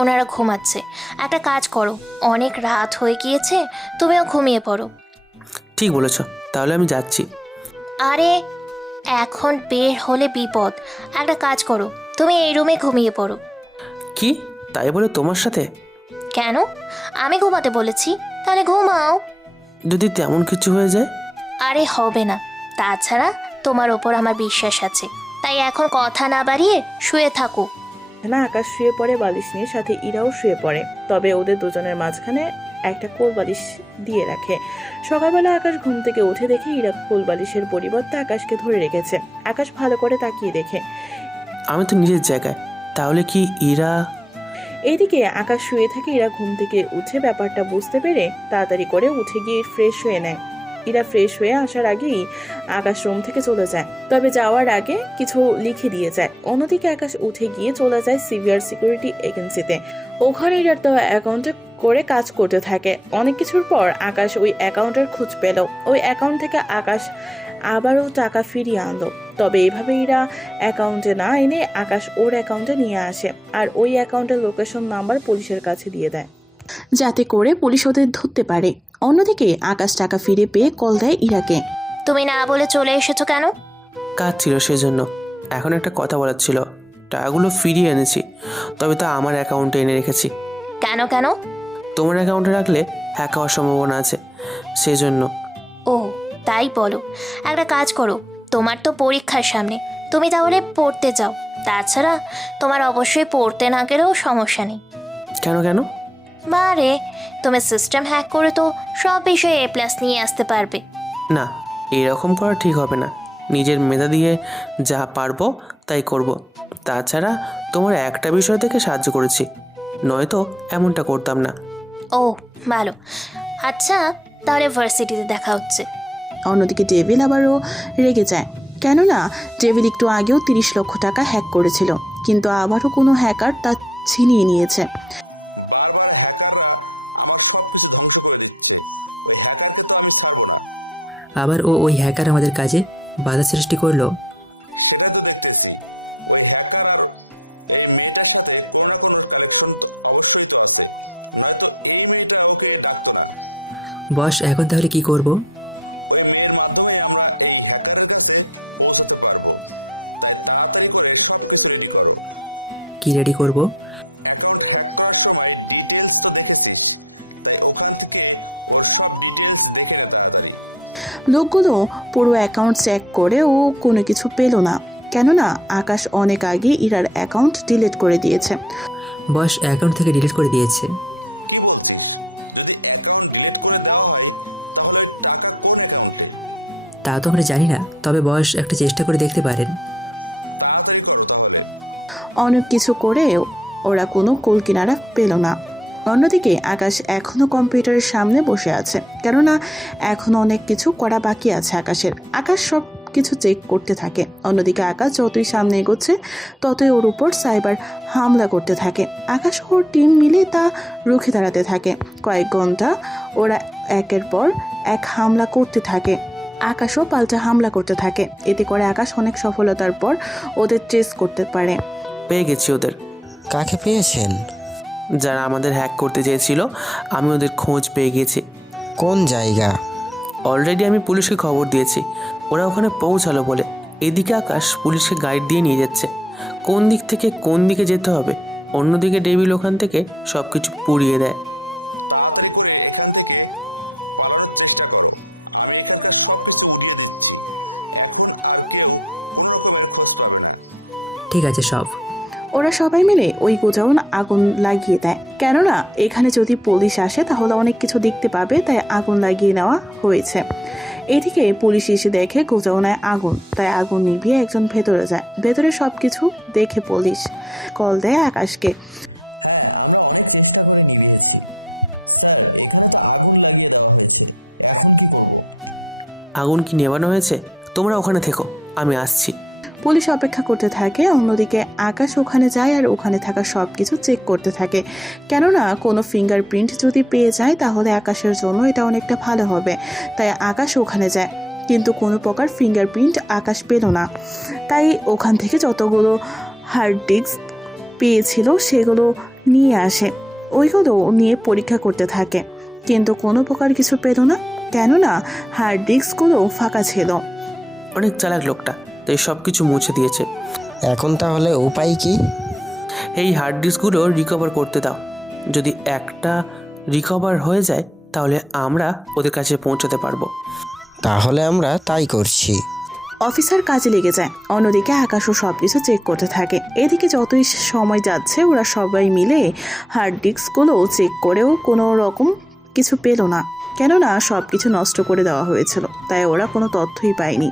ওনারা ঘুমাচ্ছে। একটা কাজ করো, অনেক রাত হয়ে গিয়েছে, তুমিও ঘুমিয়ে পড়ো। ঠিক বলেছ, তাহলে আমি যাচ্ছি। আরে, এখন বের হলে বিপদ। একটা কাজ করো, তুমি এই রুমে ঘুমিয়ে পড়ো। কি, তাই বলে তোমার সাথে? কেন? আমি ঘুমাতে বলেছি, তাহলে ঘুমাও। যদি তেমন কিছু হয়ে যায়? আরে হবে না, তাছাড়া তোমার ওপর আমার বিশ্বাস আছে, তাই এখন কথা না বাড়িয়ে শুয়ে থাকো। না, আকাশ শুয়ে পড়ে বালিশ নিয়ে, সাথে ইরাও শুয়ে পড়ে। তবে ওদের দুজনের মাঝখানে একটা কোল বালিশ দিয়ে রাখে। সকালবেলা আকাশ ঘুম থেকে উঠে দেখে ইরা কোল বালিশের পরিবর্তে আকাশকে ধরে রেখেছে। আকাশ ভালো করে তাকিয়ে দেখে আমি তো নিজের জায়গায়, তাহলে কি ইরা? এইদিকে আকাশ শুয়ে থাকে। ইরা ঘুম থেকে উঠে ব্যাপারটা বুঝতে পেরে তাড়াতাড়ি করে উঠে গিয়ে ফ্রেশ হয়ে নেয়। ইরা ফ্রেশ হয়ে আসার আগেই আকাশ রুম থেকে চলে যায়, তবে যাওয়ার আগে কিছু লিখে দিয়ে যায়। অন্যদিকে আকাশ উঠে গিয়ে চলে যায় সিভিয়ার সিকিউরিটি এজেন্সিতে। ওখানে ইরার তো অ্যাকাউন্টে করে কাজ করতে থাকে। অনেক কিছুর পর আকাশ ওই অ্যাকাউন্টের খোঁজ পেল। ওই অ্যাকাউন্ট থেকে আকাশ আবারও টাকা ফিরিয়ে আনলো। তবে এইভাবে ইরা অ্যাকাউন্টে না এনে আকাশ ওর অ্যাকাউন্টে নিয়ে আসে, আর ওই অ্যাকাউন্টের লোকেশন নাম্বার পুলিশের কাছে দিয়ে দেয়, যাতে করে পুলিশ ওদের ধরতে পারে। অন্যদিকে আকাশ টাকা ফিরে পেয়ে কল দেয় ইরাকে। তুমি না বলে চলে এসেছো কেন? কাজ ছিল সেজন্য। এখন একটা কথা বলার ছিল। টাকাগুলো ফিরিয়ে এনেছি, তবে তা আমার অ্যাকাউন্টে এনে রেখেছি। কেন কেন? তোমার অ্যাকাউন্টে রাখলে হ্যাক হওয়ার সম্ভাবনা আছে, সেজন্য। ও, তাই বলো। একটা কাজ করো, তোমার তো পরীক্ষার সামনে, তুমি তাহলে পড়তে যাও। তাছাড়া তোমার অবশ্যই পড়তে না গেলেও সমস্যা নেই। কেন কেন? বারে, তুমি সিস্টেম হ্যাক করে তো সব বিষয়ে A+ নিয়ে আসতে পারবে। না, এরকম করা ঠিক হবে না। নিজের মেধা দিয়ে যা পারবো তাই করব। তাছাড়া তোমার একটা বিষয় থেকে সাহায্য করেছি, নয়তো এমনটা করতাম না। ও, ভালো। আচ্ছা, তাহলে ভার্সিটিতে দেখা হচ্ছে। অন্যদিকে ডেভিল আবারও রেগে যায়, কেননা ডেভিল একটু আগেও 30 লক্ষ টাকা হ্যাক করেছিল, কিন্তু আবারও কোনো হ্যাকার তা ছিনিয়ে নিয়েছে। আবার ওই হ্যাকার আমাদের কাজে বাধা সৃষ্টি করলো। বস এখন তাহলে কি করব? কি রেডি করব? লোকগুলো পুরো অ্যাকাউন্ট চেক করে ও কোনো কিছু পেল না, কেননা আকাশ অনেক আগে ইরার অ্যাকাউন্ট ডিলিট করে দিয়েছে। বস অ্যাকাউন্ট থেকে ডিলিট করে দিয়েছে। তা তো আমরা জানি না, তবে বস একটা চেষ্টা করে দেখতে পারেন। অনেক কিছু করে ওরা কোনো কুল কিনারা পেল না। অন্যদিকে আকাশ এখনো কম্পিউটারের সামনে বসে আছে, কেননা এখনো অনেক কিছু করা বাকি আছে আকাশের। আকাশ সব কিছু চেক করতে থাকে। অন্যদিকে আকাশ যতই সামনে এগোচ্ছে ততই ওর উপর সাইবার হামলা করতে থাকে। আকাশ ওর টিম মিলে তা রুখে দাঁড়াতে থাকে। কয়েক ঘন্টা ওরা একের পর এক হামলা করতে থাকে। আকাশও পাল্টা হামলা করতে থাকে। এতে করে আকাশ অনেক সফলতার পর ওদের ট্রেস করতে পারে। পেয়ে গেছি ওদের। কাকে পেয়েছেন? যারা আমাদের হ্যাক করতে চেয়েছিল, আমি ওদের খোঁজ পেয়ে গেছি। কোন জায়গা? অলরেডি আমি পুলিশকে খবর দিয়েছি, ওরা ওখানে পৌঁছালো বলে। এদিকে আকাশ পুলিশকে গাইড দিয়ে নিয়ে যাচ্ছে কোন দিক থেকে কোন দিকে যেতে হবে। অন্যদিকে ডেভিল ওখান থেকে সব কিছু পুড়িয়ে দেয়। ঠিক আছে সব। ওরা সবাই মিলে ওই গোডাউন আগুন লাগিয়ে দেয়, কেননা এখানে যদি পুলিশ আসে তাহলে অনেক কিছু দেখতে পাবে, তাই আগুন লাগিয়ে নেওয়া হয়েছে। এদিকে পুলিশ এসে দেখে গোডাউনে আগুন, তাই আগুন নিভিয়ে একজন ভেতরে যায়। ভেতরে সব কিছু দেখে পুলিশ কল দেয় আকাশকে। আগুন কি নেভানো হয়েছে? তোমরা ওখানে থেকো, আমি আসছি। পুলিশ অপেক্ষা করতে থাকে। অন্যদিকে আকাশ ওখানে যায় আর ওখানে থাকা সব কিছু চেক করতে থাকে, কেননা কোনো ফিঙ্গারপ্রিন্ট যদি পেয়ে যায় তাহলে আকাশের জন্য এটা অনেকটা ভালো হবে। তাই আকাশ ওখানে যায়, কিন্তু কোনো প্রকার ফিঙ্গারপ্রিন্ট আকাশ পেল না। তাই ওখান থেকে যতগুলো হার্ড ডিস্ক পেয়েছিল সেগুলো নিয়ে আসে। ওইগুলো নিয়ে পরীক্ষা করতে থাকে, কিন্তু কোনো প্রকার কিছু পেল না, কেননা হার্ড ডিস্কগুলো ফাঁকা ছিল। অনেক চালাক লোকটা, তাই সব কিছু মুছে দিয়েছে। এখন তাহলে উপায় কি? এই হার্ড ডিস্কগুলো রিকভার করতে দাও। যদি একটা রিকভার হয়ে যায় তাহলে আমরা ওদের কাছে পৌঁছাতে পারবো। তাহলে আমরা তাই করছি। অফিসার কাজে লেগে যায়। অন্যদিকে আকাশও সব কিছু চেক করতে থাকে। এদিকে যতই সময় যাচ্ছে ওরা সবাই মিলে হার্ড ডিস্কগুলো চেক করেও কোনো রকম কিছু পেল না, কেননা সব কিছু নষ্ট করে দেওয়া হয়েছিল। তাই ওরা কোনো তথ্যই পায়নি।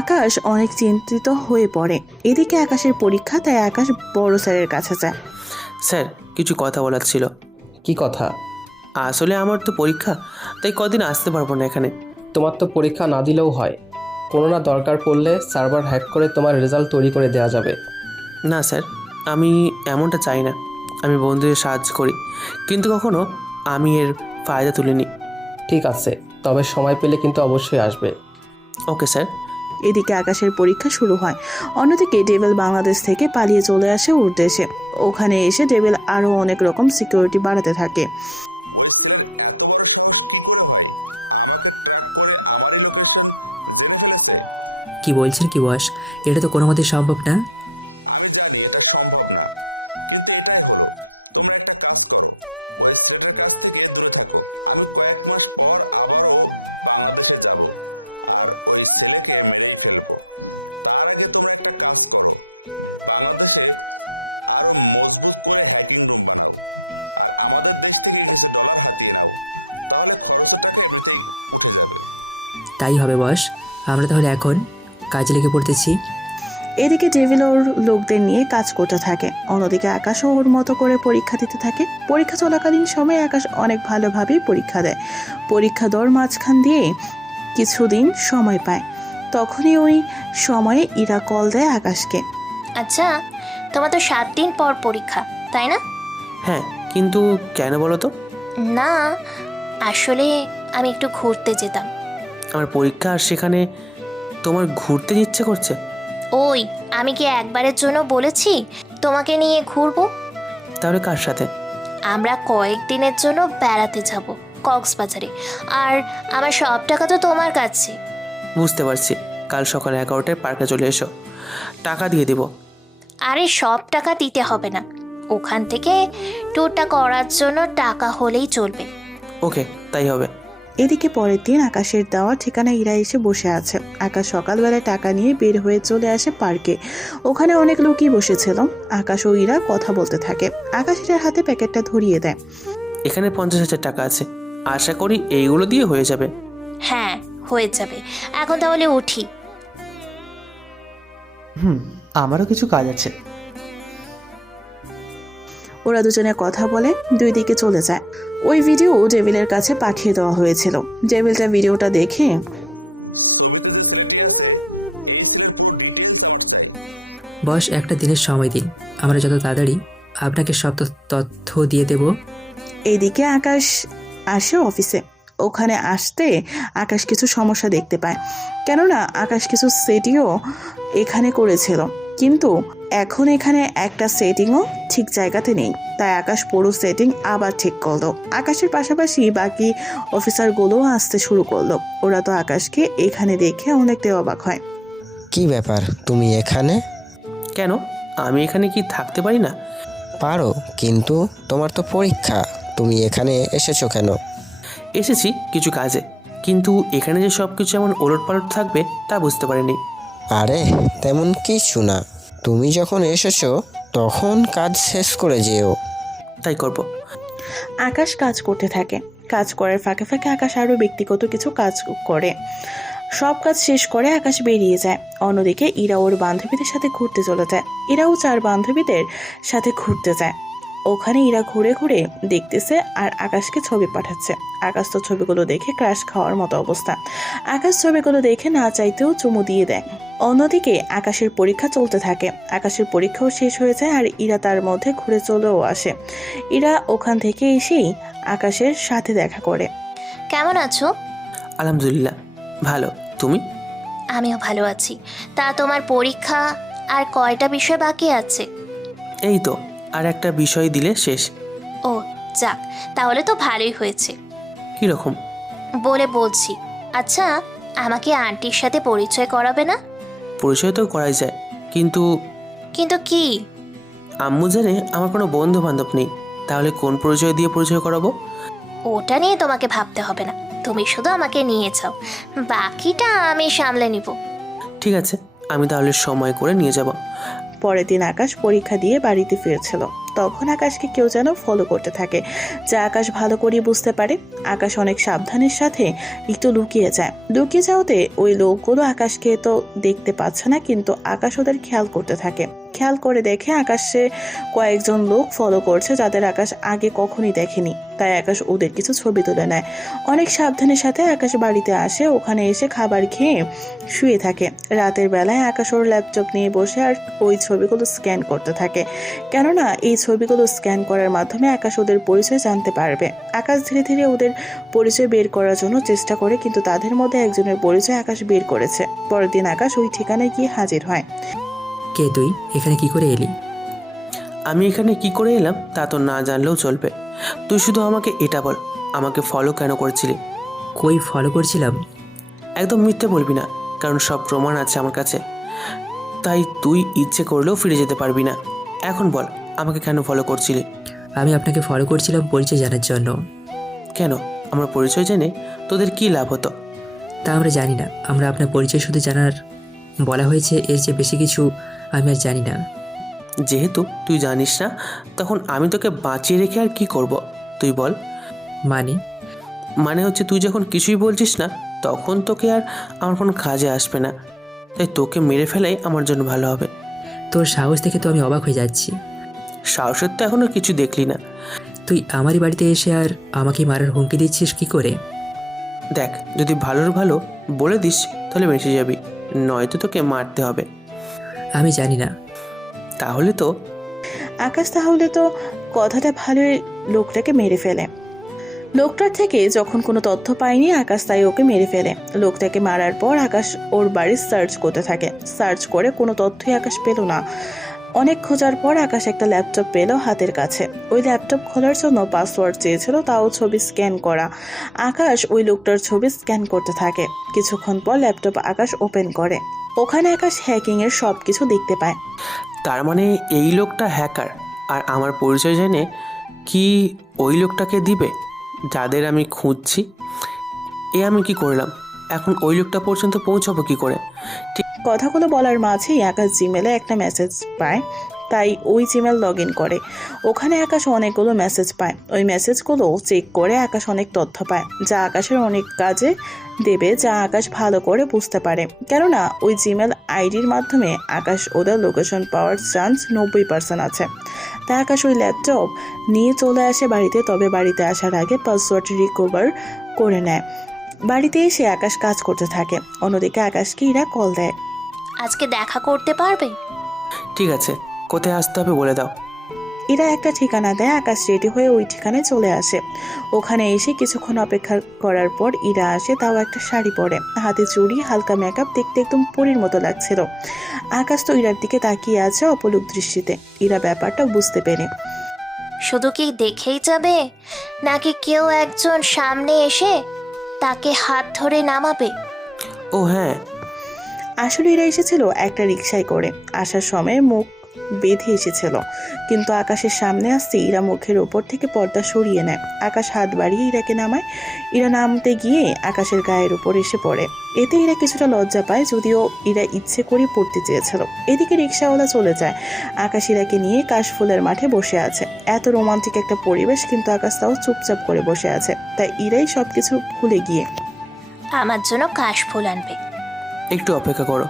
আকাশ অনেক চিন্তিত হয়ে পড়ে। এদিকে আকাশের পরীক্ষা, তাই আকাশ বড় স্যারের কাছে যায়। স্যার, কিছু কথা বলার ছিল। কি কথা? আসলে আমার তো পরীক্ষা, তাই কদিন আসতে পারবো না এখানে। তোমার তো পরীক্ষা না দিলেও হয়, কোনো না দরকার পড়লে সার্ভার হ্যাক করে তোমার রেজাল্ট তৈরি করে দেওয়া যাবে। না স্যার, আমি এমনটা চাই না। আমি বন্ধুদের সাহায্য করি, কিন্তু কখনো আমি এর ফায়দা তুলিনি। ঠিক আছে, তবে সময় পেলে কিন্তু অবশ্যই আসবে। Okay sir. এদিকে আকাশের পরীক্ষা শুরু হয়। অন্যদিকে ডেভিল বাংলাদেশ থেকে পালিয়ে চলে আসে ওর দেশে। ওখানে এসে ডেভিল আরও অনেক রকম সিকিউরিটি বাড়াতে থাকে। কি বলছেন কি বস? এটা তো কোনো মতেই সম্ভব না। তাই হবে বস, আমরা তাহলে এখন কাজে লেগে পড়তেছি। এদিকে ডেভিল ওর লোকদের নিয়ে কাজ করতে থাকে। অন্যদিকে আকাশও ওর মতো করে পরীক্ষা দিতে থাকে। পরীক্ষা চলাকালীন সময়ে আকাশ অনেক ভালোভাবেই পরীক্ষা দেয়। পরীক্ষা দেওয়ার মাঝখান দিয়ে কিছুদিন সময় পায়। তখনই ওই সময়ে ইরা কল দেয় আকাশকে। আচ্ছা, তোমার তো 7 দিন পর পরীক্ষা, তাই না? হ্যাঁ, কিন্তু কেন বলো তো? না, আসলে আমি একটু ঘুরতে যেতাম। আমার পরীক্ষা আর সেখানে তোমার ঘুরতে ইচ্ছে করছে? ওই, আমি কি একবারের জন্য বলেছি তোমাকে নিয়ে ঘুরবো? তাহলে কার সাথে? আমরা কয়েকদিনের জন্য বেড়াতে যাব। কক্সবাজারে, আর আমার সব টাকা তো তোমার কাছে। বুঝতে পারছি, কাল সকাল 11টায় পার্কে চলে এসো, টাকা দিয়ে দেবো। আরে সব টাকা দিতে হবে না, ওখান থেকে ট্যুরটা করার জন্য টাকা হলেই চলবে। ওকে, তাই হবে। এদিকে পরের দিন আকাশের দেওয়া ঠিকানা ইরা এসে বসে আছে। আকাশ সকালবেলায় টাকা নিয়ে বের হয়ে চলে আসে পার্কে। ওখানে অনেক লোকই বসেছিল। আকাশ ও ইরা কথা বলতে থাকে। আকাশ ইরার হাতে প্যাকেটটা ধরিয়ে দেয়। এখানে 50,000 টাকা আছে, আশা করি এইগুলো দিয়ে হয়ে যাবে। হ্যাঁ, হয়ে যাবে। এখন তাহলে উঠি। আমারও কিছু কাজ আছে। ওরা দুজনে কথা বলে দুই দিকে চলে যায়। ওই ভিডিও ডেভিলের কাছে পাঠিয়ে দেওয়া হয়েছিল। ডেভিলটা ভিডিওটা দেখে বস, একটা দিনের সময় দিন, আমরা যত তাড়াতাড়ি আপনাকে সব তথ্য দিয়ে দেব। এইদিকে আকাশ আসে অফিসে। ওখানে আসতে আকাশ কিছু সমস্যা দেখতে পায়, কেননা আকাশ কিছু সেটিংও এখানে করেছিল, কিন্তু এখন এখানে একটা সেটিংও ঠিক জায়গাতে নেই। তাই আকাশ পুরো সেটিং আবার ঠিক করলো। আকাশের পাশাপাশি বাকি অফিসারগুলোও আসতে শুরু করলো। ওরা তো আকাশকে এখানে দেখে অনেকটাই অবাক হয়। কি ব্যাপার, তুমি এখানে? কেন, আমি এখানে কি থাকতে পারি না? পারো, কিন্তু তোমার তো পরীক্ষা, তুমি এখানে এসেছো কেন? এসেছি কিছু কাজে, কিন্তু এখানে যে সব কিছু এমন ওলটপালট থাকবে তা বুঝতে পারিনি। আরে তেমন কিছু না, তুমি যখন এসেছো তখন কাজ শেষ করে যেও। তাই করব। আকাশ কাজ করতে থাকে। কাজ করার ফাঁকে ফাঁকে আকাশ আরও ব্যক্তিগত কিছু কাজ করে। সব কাজ শেষ করে আকাশ বেরিয়ে যায়। অন্যদিকে ইরা ওর বান্ধবীদের সাথে ঘুরতে চলে যায়। ইরাও 4 বান্ধবীদের সাথে ঘুরতে যায়। ওখানে ইরা ঘুরে ঘুরে দেখতেছে আর আকাশকে ছবি পাঠাচ্ছে। আকাশ তো ছবিগুলো দেখে ক্রাশ খাওয়ার মতো অবস্থা। আকাশ ছবিগুলো দেখে না চাইতেও চুমু দিয়ে দেয়। অন্যদিকে আকাশের পরীক্ষা চলতে থাকে। আকাশের পরীক্ষাও শেষ হয়ে যায় আর ইরা তার মধ্যে ঘুরে চলেও আসে। ইরা ওখান থেকে এসেই আকাশের সাথে দেখা করে। কেমন আছো? আলহামদুলিল্লাহ ভালো, তুমি? আমিও ভালো আছি। তা তোমার পরীক্ষা আর কয়টা বিষয় বাকি আছে? এই তো আর একটা বিষয় দিলে শেষ। ও যাক, তাহলে তো ভালোই হয়েছে। কীরকম? বলছি। আচ্ছা, আমাকে আন্টির সাথে পরিচয় করাবে না? পরিচয় তো করাই যায়, কিন্তু কিন্তু কি? আম্মু জানে আমার কোনো বন্ধু বান্ধব নেই, তাহলে কোন পরিচয় দিয়ে পরিচয় করাবো? ওটা নিয়ে তোমাকে ভাবতে হবে না, তুমি শুধু আমাকে নিয়ে যাও, বাকিটা আমি সামলে নিব। ঠিক আছে, আমি তাহলে সময় করে নিয়ে যাব। পরের দিন আকাশ পরীক্ষা দিয়ে বাড়িতে ফিরছিল। তখন আকাশকে কেউ যেন ফলো করতে থাকে, যা আকাশ ভালো করে বুঝতে পারে। আকাশ অনেক সাবধানের সাথে একটু লুকিয়ে যায়। লুকিয়ে যাওয়াতে ওই লোকগুলো আকাশকে তো দেখতে পাচ্ছে না, কিন্তু আকাশ ওদের খেয়াল করতে থাকে। খেয়াল করে দেখে আকাশে কয়েকজন লোক ফলো করছে, যাদের আকাশ আগে কখনই দেখেনি। তাই আকাশ ওদের কিছু ছবি তুলে নেয়। অনেক সাবধানের সাথে আকাশ বাড়িতে আসে। ওখানে এসে খাবার খেয়ে শুয়ে থাকে। রাতের বেলায় আকাশ ওর ল্যাপটপ নিয়ে বসে আর ওই ছবিগুলো স্ক্যান করতে থাকে, কেননা এই ছবিগুলো স্ক্যান করার মাধ্যমে আকাশ ওদের পরিচয় জানতে পারবে। আকাশ ধীরে ধীরে ওদের পরিচয় বের করার জন্য চেষ্টা করে, কিন্তু তাদের মধ্যে একজনের পরিচয় আকাশ বের করেছে। পরের দিন আকাশ ওই ঠিকানায় গিয়ে হাজির হয়। কে তুই? এখানে কি করে এলি? আমি এখানে কি করে এলাম তা তো না জানলেও চলবে। তুই শুধু আমাকে এটা বল, আমাকে ফলো কেন করেছিলি? কই ফলো করছিলাম? একদম মিথ্যে বলবি না, কারণ সব প্রমাণ আছে আমার কাছে। তাই তুই ইচ্ছে করলেও ফিরে যেতে পারবি না। এখন বল, আমাকে কেন ফলো করছিলি? আমি আপনাকে ফলো করছিলাম পরিচয় জানার জন্য। কেন? আমার পরিচয় জেনে তোদের কি লাভ হতো? তা আমরা জানি না, আমরা আপনার পরিচয় শুধু জানার বলা হয়েছে, এর যে বেশি কিছু আমি আর জানি না। যেহেতু তুই জানিস না, তখন আমি তোকে বাঁচিয়ে রেখে আর কি করব তুই বল। মানে হচ্ছে তুই যখন কিছুই বলছিস না, তখন তোকে আর আমার কোনো কাজে আসবে না। তাই তোকে মেরে ফেলাই আমার জন্য ভালো হবে। তোর সাহস দেখে তো আমি অবাক হয়ে যাচ্ছি। সাহসের তো এখনও কিছু দেখলি না। তুই আমারই বাড়িতে এসে আর আমাকে মারার হুমকি দিচ্ছিস কি করে? দেখ, যদি ভালোর ভালো বলে দিস তাহলে বেঁচে যাবি, নয়তো তোকে মারতে হবে। আমি জানি না। তাহলে তো কথাটা ভালোই লোকটাকে মেরে ফেলে। লোকটার থেকে যখন কোনো তথ্য পায়নি আকাশ, তাই ওকে মেরে ফেলে। লোকটাকে মারার পর আকাশ ওর বাড়ি সার্চ করতে থাকে। সার্চ করে কোনো তথ্যই আকাশ পেল না। অনেক খোঁজার পর আকাশ একটা ল্যাপটপ পেল হাতের কাছে। ওই ল্যাপটপ খোলার জন্য পাসওয়ার্ড চেয়েছিল, তাও ছবি স্ক্যান করা। আকাশ ওই লোকটার ছবি স্ক্যান করতে থাকে। কিছুক্ষণ পর ল্যাপটপ আকাশ ওপেন করে। ওখানে আকাশ হ্যাকিং এর সবকিছু দেখতে পায়। তার মানে এই লোকটা হ্যাকার, আর আমার পরিচয় জেনে কি ওই লোকটাকে দিবে যাদের আমি খুঁজছি? আমি কি করলাম? এখন ওই লোকটা পর্যন্ত পৌঁছাবো কি করে? কথাগুলো বলার মাঝেই আকাশ জিমেলে একটা মেসেজ পায়, তাই ওই জিমেল লগ ইন করে। ওখানে আকাশ অনেকগুলো মেসেজ পায়। ওই মেসেজগুলো চেক করে আকাশ অনেক তথ্য পায়, যা আকাশের অনেক কাজে দেবে, যা আকাশ ভালো করে বুঝতে পারে। কেননা ওই জিমেল আইডির মাধ্যমে আকাশ ওদের লোকেশন পাওয়ার চান্স 90% আছে। তাই আকাশ ওই ল্যাপটপ নিয়ে চলে আসে বাড়িতে। তবে বাড়িতে আসার আগে পাসওয়ার্ড রিকভার করে নেয়। বাড়িতে এসে আকাশ কাজ করতে থাকে। অন্যদিকে আকাশকে ইরা কল দেয়। আজকে দেখা করতে পারবে? ঠিক আছে, কোথায় আসতে হবে বলে দাও। ইরা একটা ঠিকানা দেয়। আকাশ রেডি হয়ে ওই ঠিকানায় চলে আসে। ওখানে এসে কিছুক্ষণ অপেক্ষা করার পর ইরা আসে, তাও একটা শাড়ি পরে, হাতে চুড়ি, হালকা মেকআপ, দেখতে একদম পরীর মতো লাগছিল। আকাশ তো ইরার দিকে তাকিয়ে আছে অপলক দৃষ্টিতে। ইরা ব্যাপারটা বুঝতে পেরে। শুধু কি দেখেই যাবে, নাকি কেউ একজন সামনে এসে তাকে হাত ধরে নামাবে? ও হ্যাঁ, আসলে ইরা এসেছিল একটা রিকশায় করে। আসার সময় মুখ বেঁধে এসেছিল, কিন্তু আকাশের সামনে আসতে ইরা মুখের ওপর থেকে পর্দা সরিয়ে নেয়। আকাশ হাত বাড়িয়ে ইরাকে নামায়। ইরা নামতে গিয়ে আকাশের গায়ের উপর এসে পড়ে। এতে ইরা কিছুটা লজ্জা পায়, যদিও ইরা ইচ্ছে করে পড়তে চেয়েছিল। এদিকে রিকশাওয়ালা চলে যায়। আকাশ ইরাকে নিয়ে কাশফুলের মাঠে বসে আছে। এত রোমান্টিক একটা পরিবেশ, কিন্তু আকাশ তাও চুপচাপ করে বসে আছে। তাই ইরাই সবকিছু ভুলে গিয়ে আমার জন্য কাশফুল আনবে। একটু অপেক্ষা করো।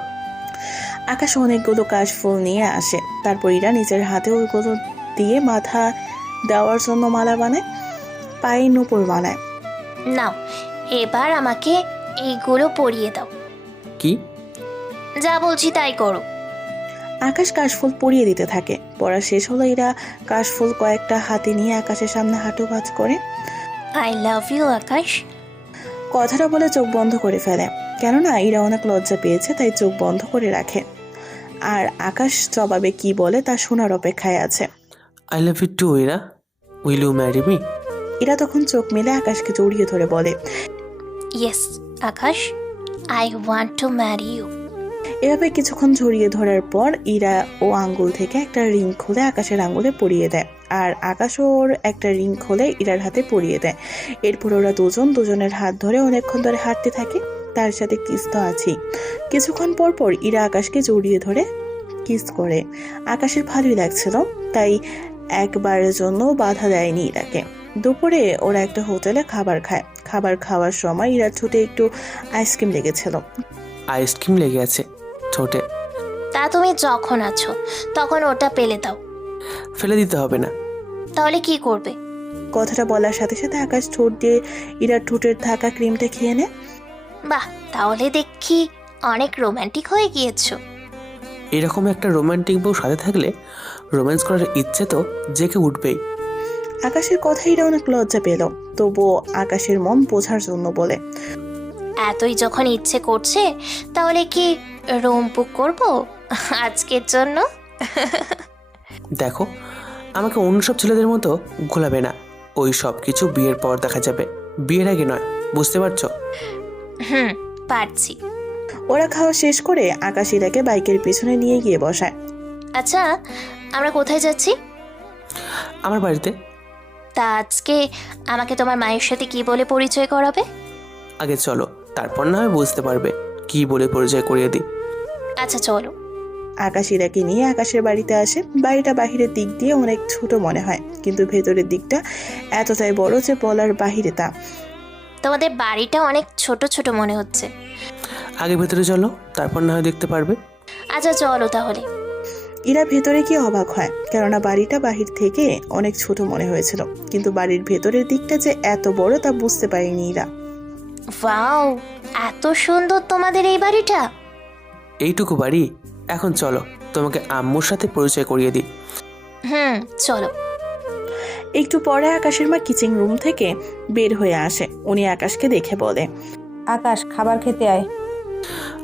আকাশ অনেকগুলো কাশফুল নিয়ে আসে। তারপর ইরা নিজের হাতে ওইগুলো দিয়ে মাথা দেওয়ার জন্য মালা বানায়, পায়ে নূপুর বানায়। নাও, এবার আমাকে এইগুলো পরিয়ে দাও। কি? যা বলছি তাই করো। আকাশ কাশফুল পরিয়ে দিতে থাকে। পড়া শেষ হলো। ইরা কাশফুল কয়েকটা হাতে নিয়ে আকাশের সামনে হাঁটু ভাঁজ করে। আই লাভ ইউ আকাশ। কথাটা বলে চোখ বন্ধ করে ফেলে। কেননা ইরা অনেক লজ্জা পেয়েছে, তাই চোখ বন্ধ করে রাখে। আর আকাশ জবাবে কি বলে তা শোনার অপেক্ষায় আছে। I love you too Ira, will you marry me? Ira তখন চোখ মেলে আকাশকে জড়িয়ে ধরে বলে, yes Akash, I want to marry you. এভাবে কিছুক্ষণ জড়িয়ে ধরার পর ইরা ও আঙ্গুল থেকে একটা রিং খুলে আকাশের আঙ্গুলে পরিয়ে দেয়, আর আকাশ ওর একটা রিং খুলে ইরার হাতে পরিয়ে দেয়। এরপর ওরা দুজনের হাত ধরে অনেকক্ষণ ধরে হাঁটতে থাকে। তার সাথে কিস তো আছেই। কিছুক্ষণ পর পর ইরা আকাশকে জড়িয়ে ধরে কিস করে। আকাশের ভালোই লাগছিল, তাই একবারের জন্য বাধা দেয়নি ইরাকে। দুপুরে ওরা একটা হোটেলে খাবার খায়। খাবার খাওয়ার সময় ইরার ঠোঁটে একটু আইসক্রিম লেগেছিল। আইসক্রিম লেগে আছে ঠোঁটে? তা তুমি যখন আছো তখন ওটা পেলে দাও। ফেলে দিতে হবে না। তাহলে কি করবে? কথাটা বলার সাথে সাথে আকাশ ঠোঁট দিয়ে ইরার ঠোঁটের থাকা ক্রিমটা খেয়ে নেয়। বাহ, তাহলে দেখি অনেক রোমান্টিক হয়ে গিয়েছো। এরকম একটা রোমান্টিক বউ সাথে থাকলে রোম্যান্স করার ইচ্ছে তো জেগে উঠবেই। আকাশের কথা ইরা অনেক লজ্জা পেল, তবুও আকাশের মন বোঝার জন্য বলে, এতই যখন ইচ্ছে করছে তাহলে কি রুম বুক করবো আজকের জন্য? দেখো, আমাকে অন্য সব ছেলেদের মতো ঘোলাবে না। ওই সব কিছু বিয়ের পর দেখা যাবে, বিয়ের আগে নয়, বুঝতে পারছো? পারছি। ওরা খাওয়া শেষ করে আকাশ ইরাকে বাইকের পিছনে নিয়ে গিয়ে বসায়। আচ্ছা, আমরা কোথায় যাচ্ছি? আমার বাড়িতে। তা আজকে আমাকে তোমার মায়ের সাথে কি বলে পরিচয় করাবে? আগে চলো, তারপর না হয় বুঝতে পারবে কি বলে পরিচয় করিয়ে দিই। আচ্ছা চলো। আকাশ ইরাকে নিয়ে আকাশের বাড়িতে আসে। বাড়িটা বাহিরের দিক দিয়ে অনেক ছোট মনে হয়, কিন্তু ভেতরের দিকটা এতটাই বড় যে বলার বাহিরে তা। তোমাদের বাড়িটা অনেক ছোট ছোট মনে হচ্ছে। আগে ভেতরে চলো, তারপর না হয় দেখতে পারবে। আচ্ছা চলো তাহলে। ইরা ভেতরে গিয়ে অবাক হয়, কেননা বাড়িটা বাহির থেকে অনেক ছোট মনে হয়েছিল, কিন্তু বাড়ির ভেতরের দিকটা যে এত বড় তা বুঝতে পারেনি ইরা। ওয়াও, এত সুন্দর তোমাদের এই বাড়িটা। এইটুকু বাড়ি? এখন চলো তোমাকে আম্মুর সাথে পরিচয় করিয়ে দিই। চলো। একটু পরে আকাশের মা কিচেন রুম থেকে বের হয়ে আসে। উনি আকাশকে দেখে বলে, আকাশ, খাবার খেতে আয়।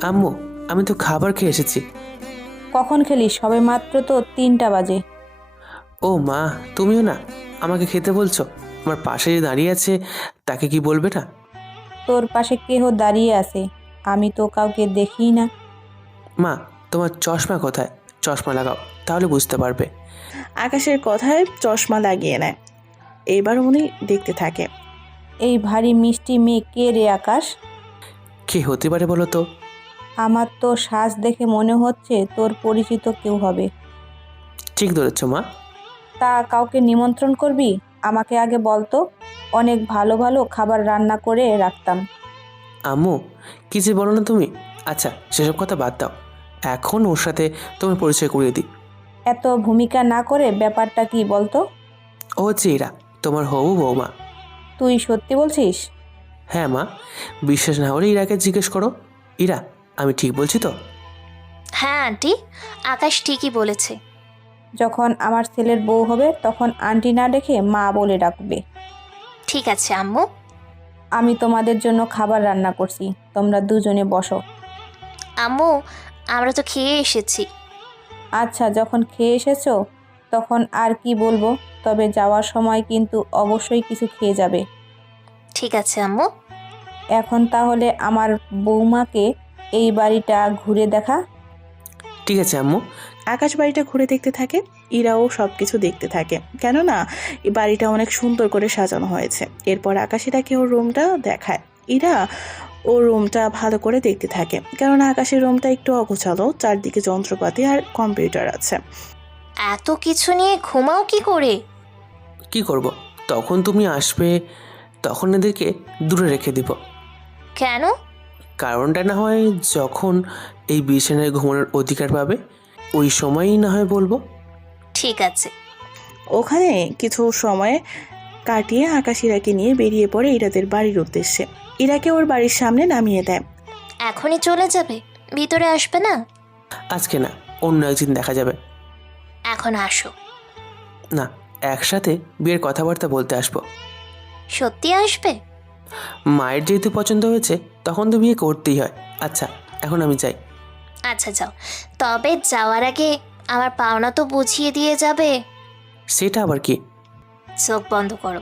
আম্মু, আমি তো খাবার খেয়ে এসেছি। কখন খেলিস? সবে মাত্র তো 3টা বাজে। ও মা, তুমিও না আমাকে খেতে বলছো? আমার পাশে যে দাঁড়িয়ে আছে তাকে কি বলবে না? তোর পাশে কেহ দাঁড়িয়ে আছে? আমি তো কাউকে দেখিই না। মা, তোমার চশমা কোথায়? চশমা লাগাও, তাহলে বুঝতে পারবে। আকাশের কথায় চশমা লাগিয়ে নেয়। এবার উনি দেখতে থাকে। এই ভারী মিষ্টি মেয়ে কে রে আকাশ? কে হতে পারে বলো তো? আমার তো সাজ দেখে মনে হচ্ছে তোর পরিচিত কেউ হবে। ঠিক ধরেছ মা। তা কাউকে নিমন্ত্রণ করবি? আমাকে আগে বল তো, অনেক ভালো ভালো খাবার রান্না করে রাখতাম। আম্মু, কি যে বলো না তুমি। আচ্ছা, সেসব কথা বাদ দাও, এখন ওর সাথে তোমার পরিচয় করিয়ে দিই। এত ভূমিকা না করে ব্যাপারটা কি বলতো? ও হচ্ছে ইরা, তোমার হবু বৌমা। তুই সত্যি বলছিস? হ্যাঁ মা, বিশ্বাস না হলে ইরাকে জিজ্ঞেস করো। ইরা, আমি ঠিক বলছি তো? হ্যাঁ আন্টি, আকাশ ঠিকই বলেছে। যখন আমার ছেলের বউ হবে তখন আন্টি না ডেকে মা বলে ডাকবে। ঠিক আছে আম্মু। আমি তোমাদের জন্য খাবার রান্না করছি, তোমরা দুজনে বসো। আম্মু, আমরা তো খেয়ে এসেছি। আচ্ছা, যখন খেয়ে এসেছো তখন আর কি বলবো, তবে যাওয়ার সময় কিন্তু অবশ্যই কিছু খেয়ে যাবে। ঠিক আছে আম্মু। এখন তাহলে আমার বৌমাকে এই বাড়িটা ঘুরে দেখা। ঠিক আছে আম্মু। আকাশ বাড়িটা ঘুরে দেখতে থাকে। ইরাও সবকিছু দেখতে থাকে, কেননা এই বাড়িটা অনেক সুন্দর করে সাজানো হয়েছে। এরপর আকাশ ইরাকে ওর রুমটা দেখায়। ইরা ওর রুমটা ভালো করে দেখতে থাকে, কেননা আকাশের রুমটা একটু অগোছালো, চারদিকে যন্ত্রপাতি আর কম্পিউটার আছে। এত কিছু নিয়ে ঘুমাও কি করে? কি করব? তখন তুমি আসবে, তখন এদেরকে দূরে রেখে দিব। কেন? কারণটা না হয় যখন এই বিছানায় ঘুমানোর অধিকার পাবে ওই সময়ই না হয় বলবো। ঠিক আছে। ওখানে কিছু সময় কাটিয়ে আকাশ ইরাকে নিয়ে বেরিয়ে পড়ে ইরাদের বাড়ির উদ্দেশ্যে। ইরাকে ওর বাড়ির সামনে নামিয়ে দেয়। এখনই চলে যাবে? ভিতরে আসবে না? আজকে না, অন্য একদিন দেখা যাবে। এখন আসো। না, একসাথে বিয়ের কথাবার্তা বলতে আসবো। সত্যি আসবে? মায়ের যেহেতু পছন্দ হয়েছে তখন তো বিয়ে করতেই হয়। আচ্ছা, এখন আমি যাই। আচ্ছা যাও, তবে যাওয়ার আগে আমার পাওনা তো বুঝিয়ে দিয়ে যাবে। সেটা আবার কি? চোখ বন্ধ করো।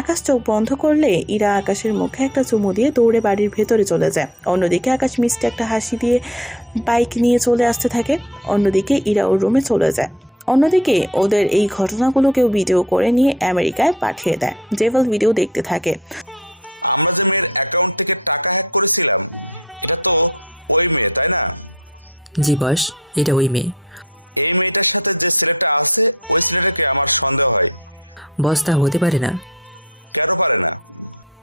আকাশ চোখ বন্ধ করলে ইরা আকাশের মুখে একটা চুমু দিয়ে দৌড়ে বাড়ির ভেতরে চলে যায়। অন্যদিকে আকাশ মিষ্টি একটা হাসি দিয়ে বাইক নিয়ে চলে আসতে থাকে। অন্যদিকে ইরা ওর রুমে চলে যায়। অন্যদিকে ওদের এই ঘটনাগুলো কেউ ভিডিও করে নিয়ে আমেরিকায় পাঠিয়ে দেয়। জেভাল ভিডিও দেখতে থাকে। জি বস, এটা ওই মেয়ে। বস, তা হতে পারে না।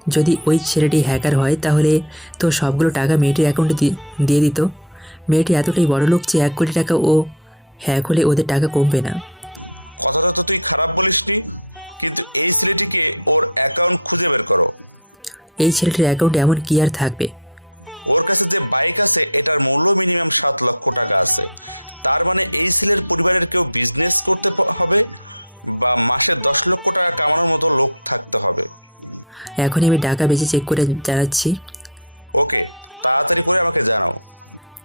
যদি ওই ছেলেটি হ্যাকার হয় তাহলে তো সবগুলো টাকা মেয়েটির অ্যাকাউন্টে দিয়ে দিত। মেয়েটি এতটাই বড় লোক যে 1 কোটি টাকা ও হ্যাক হলে ওদের টাকা কমবে না। এই ছেলেটির অ্যাকাউন্টে এমন কি আর থাকবে? এখনই আমি টাকা বেশি চেক করে জানাচ্ছি।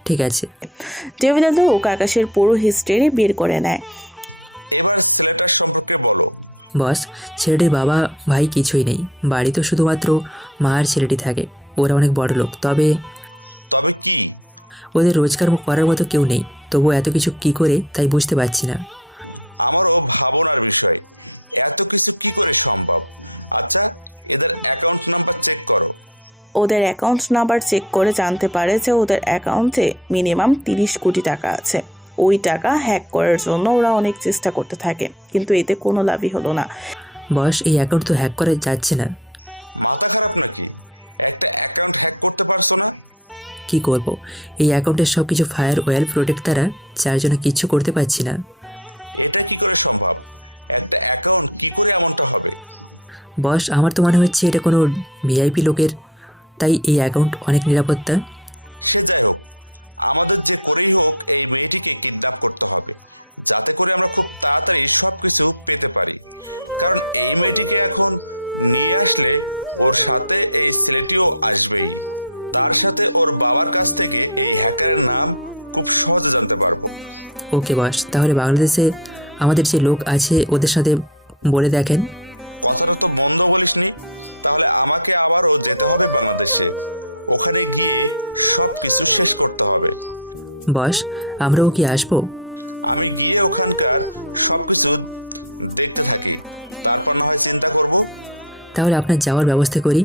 ঠিক আছে। জেভালের লোক আকাশের পুরো হিস্ট্রি বের করে নেয়। বস, ছেলেটির বাবা ভাই কিছুই নেই, বাড়ি তো শুধুমাত্র মা আর ছেলেটি থাকে। ওরা অনেক বড় লোক, তবে ওদের রোজগার করার মতো কেউ নেই। তবুও এত কিছু কি করে তাই বুঝতে পারছি না। ওদের অ্যাকাউন্ট নাম্বার চেক করে জানতে পারে যে ওদের অ্যাকাউন্টে মিনিমাম 30 কোটি টাকা আছে। ওই টাকা হ্যাক করার জন্য ওরা অনেক চেষ্টা করতে থাকে, কিন্তু এতে কোনো লাভই হলো না। বস, এই অ্যাকাউন্ট তো হ্যাক করা যাচ্ছে না। কি করব? এই অ্যাকাউন্টের সব কিছু ফায়ার ওয়েল প্রোটেক্ট দ্বারা, যার জন্য কিচ্ছু করতে পারছি না। বস, আমার তো মনে হচ্ছে এটা কোনো ভিআইপি লোকের, তাই এই অ্যাকাউন্ট অনেক নিরাপত্তা। ওকে বস, তাহলে বাংলাদেশে আমাদের যে লোক আছে ওদের সাথে বলে দেখেন। বস, আমরাও কি আসবো? তাহলে আপনার যাওয়ার ব্যবস্থা করি।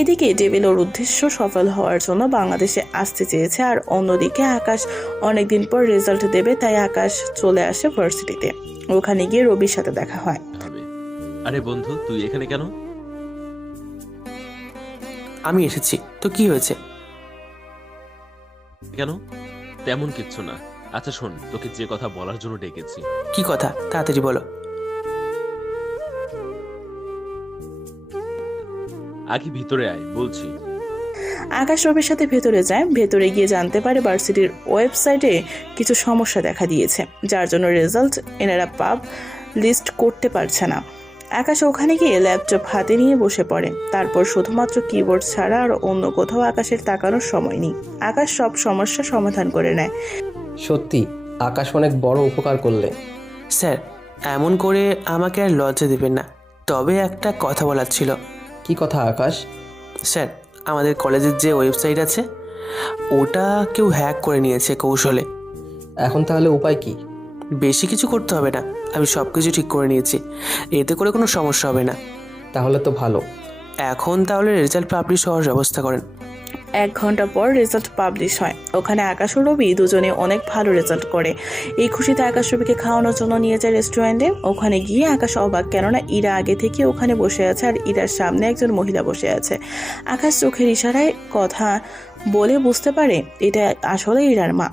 এদিকে ডেভিল ওর উদ্দেশ্য সফল হওয়ার জন্য বাংলাদেশে আসতে চেয়েছে, আর অন্যদিকে আকাশ অনেকদিন পর রেজাল্ট দেবে, তাই আকাশ চলে আসে ভার্সিটিতে। ওখানে গিয়ে রবির সাথে দেখা হয়। হবে। আরে বন্ধু, তুই এখানে কেন? আমি এসেছি তো কি হয়েছে? কেন? তেমন কিচ্ছু না। আচ্ছা শোন, তোকে যে কথা বলার জন্য ডেকেছি। কি কথা, তাড়াতাড়ি বলো। আগে ভিতরে আয় বলছি। আকাশ রবির সাথে ভেতরে যায়। ভেতরে গিয়ে জানতে পারে ভার্সিটির ওয়েবসাইটে কিছু সমস্যা দেখা দিয়েছে, যার জন্য রেজাল্ট এনারা লিস্ট করতে পারছে না। আকাশ ওখানে গিয়ে ল্যাপটপ হাতে নিয়ে বসে পড়ে। তারপর শুধুমাত্র কিবোর্ড ছাড়া আর অন্য কোথাও আকাশের তাকানোর সময় নেই। আকাশ সব সমস্যা সমাধান করে নেয়। সত্যি আকাশ অনেক বড় উপকার করলে। স্যার, এমন করে আমাকে আর লজ্জা দেবেন না, তবে একটা কথা বলার ছিল। কি কথা আকাশ? স্যার, আমাদের কলেজের যে ওয়েবসাইট আছে ওটা কেউ হ্যাক করে নিয়েছে কৌশলে। এখন তাহলে উপায় কি? বেশি কিছু করতে হবে না, আমি সব কিছু ঠিক করে নিয়েছি, এতে করে কোনো সমস্যা হবে না। তাহলে তো ভালো। এখন তাহলে রেজাল্ট পাবলিশ হওয়ার ব্যবস্থা করেন। 1 ঘন্টা পর রেজাল্ট পাবলিশ হয়। ওখানে আকাশ ও রবি দুজনে অনেক ভালো রেজাল্ট করে। এই খুশিতে আকাশ রবিকে খাওয়ানোর জন্য নিয়ে যায় রেস্টুরেন্টে। ওখানে গিয়ে আকাশ অবাক, কেননা ইরা আগে থেকে ওখানে বসে আছে আর ইরার সামনে একজন মহিলা বসে আছে। আকাশ চোখের ইশারায় কথা বলে বুঝতে পারে এটা আসলে ইরার মা।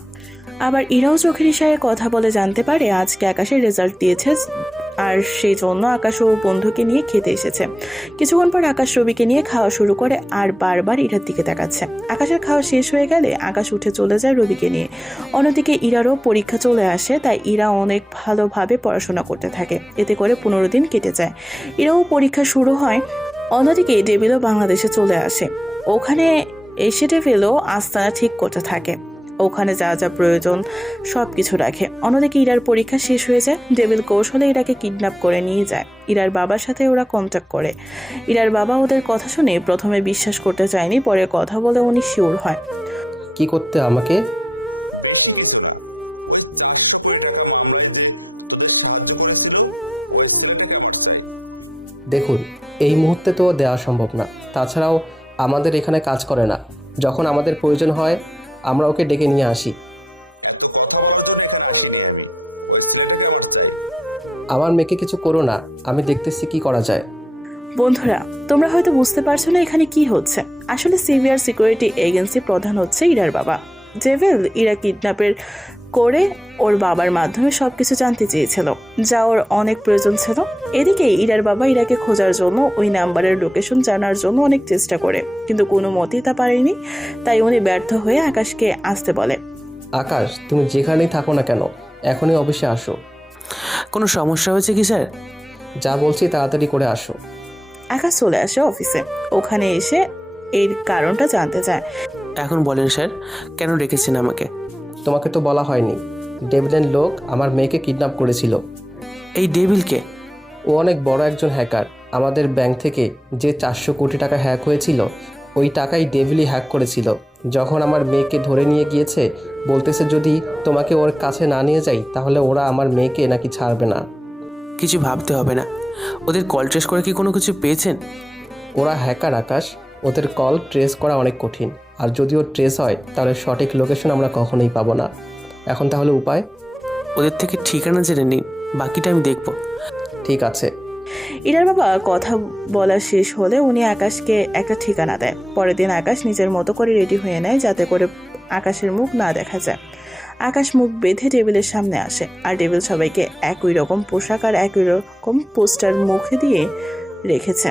আবার ইরাও চোখের ইশারায় কথা বলে জানতে পারে আজকে আকাশের রেজাল্ট দিয়েছে, আর সেই জন্য আকাশ ও বন্ধুকে নিয়ে খেতে এসেছে। কিছুক্ষণ পর আকাশ রবিকে নিয়ে খাওয়া শুরু করে আর বারবার ইরার দিকে তাকাচ্ছে। আকাশের খাওয়া শেষ হয়ে গেলে আকাশ উঠে চলে যায় রবিকে নিয়ে। অন্যদিকে ইরারও পরীক্ষা চলে আসে, তাই ইরা অনেক ভালোভাবে পড়াশোনা করতে থাকে। এতে করে 15 দিন কেটে যায়। ইরাও পরীক্ষা শুরু হয়। অন্যদিকে ডেভিলও বাংলাদেশে চলে আসে। ওখানে এসে ডেভিলও আস্তানা ঠিক করতে থাকে। ওখানে যা যা প্রয়োজন সব কিছু রাখে। অন্যদিকে ইরার পরীক্ষা শেষ হয়ে যায়। ডেভিল কৌশলে ইরাকে কিডন্যাপ করে নিয়ে যায়। ইরার বাবার সাথে ওরা কন্ট্যাক্ট করে। ইরার বাবা ওদের কথা শুনে প্রথমে বিশ্বাস করতে চায়নি, পরে কথা বলে উনি শিওর হয়। কি করতে আমাকে? দেখুন, এই মুহূর্তে তো দেওয়া সম্ভব না। তাছাড়াও আমাদের এখানে কাজ করে না। যখন আমাদের প্রয়োজন হয় আমরা ওকে ডেকে নিয়ে আসি। আমার মেয়েকে কিছু করো না, আমি দেখতেছি কি করা যায়। বন্ধুরা, তোমরা হয়তো বুঝতে পারছো না এখানে কি হচ্ছে। আসলে সিভিআর সিকিউরিটি এজেন্সি প্রধান হচ্ছে ইরার বাবা। ডেভিল ইরা কিডন্যাপের করে ওর বাবার মাধ্যমে সবকিছু জানতে চেয়েছিল, যা ওর অনেক প্রয়োজন ছিল। এদিকে ইরার বাবা ইরাকে খোঁজার জন্য ওই নাম্বারের লোকেশন জানার জন্য অনেক চেষ্টা করে, কিন্তু কোনো মতেই তা পারেনি। তাই উনি ব্যর্থ হয়ে আকাশকে আসতে বলে। আকাশ, তুমি যেখানেই থাকো না কেন এখনই অবশ্যই আসো। কোনো সমস্যা হয়েছে কি স্যার? যা বলছি তাড়াতাড়ি করে আসো। আকাশ চলে আসে অফিসে। ওখানে এসে এর কারণটা জানতে চায়। এখন বলেন স্যার, কেন ডেকেছেন আমাকে? তোমাকে তো বলা হয়নি, ডেভিলের লোক আমার মেয়েকে কিডন্যাপ করেছিল। এই ডেভিলকে? ও অনেক বড় একজন হ্যাকার। আমাদের ব্যাংক থেকে যে 400 কোটি টাকা হ্যাক হয়েছিল ওই টাকাই ডেভিলই হ্যাক করেছিল। যখন আমার মেয়েকে ধরে নিয়ে গিয়েছে বলতেছে যদি তোমাকে ওর কাছে না নিয়ে যাই তাহলে ওরা আমার মেয়েকে নাকি ছাড়বে না। কিছু ভাবতে হবে না, ওদের কল ট্রেস করে কি কোনো কিছু পেয়েছেন? ওরা হ্যাকার আকাশ, ওদের কল ট্রেস করা অনেক কঠিন, আর যদিও ট্রেস হয় তাহলে সঠিক লোকেশন আমরা কখনোই পাবো না। এখন তাহলে উপায়? ওদের থেকে ঠিকানা জেনে নিন, বাকিটা আমি দেখব। ঠিক আছে। ইরার বাবা কথা বলা শেষ হলে উনি আকাশকে একটা ঠিকানা দেয়। পরের দিন আকাশ নিজের মতো করে রেডি হয়ে নেয়, যাতে করে আকাশের মুখ না দেখা যায়। আকাশ মুখ বেঁধে টেবিলের সামনে আসে, আর টেবিল সবাইকে একই রকম পোশাক আর একই রকম পোস্টার মুখে দিয়ে রেখেছে,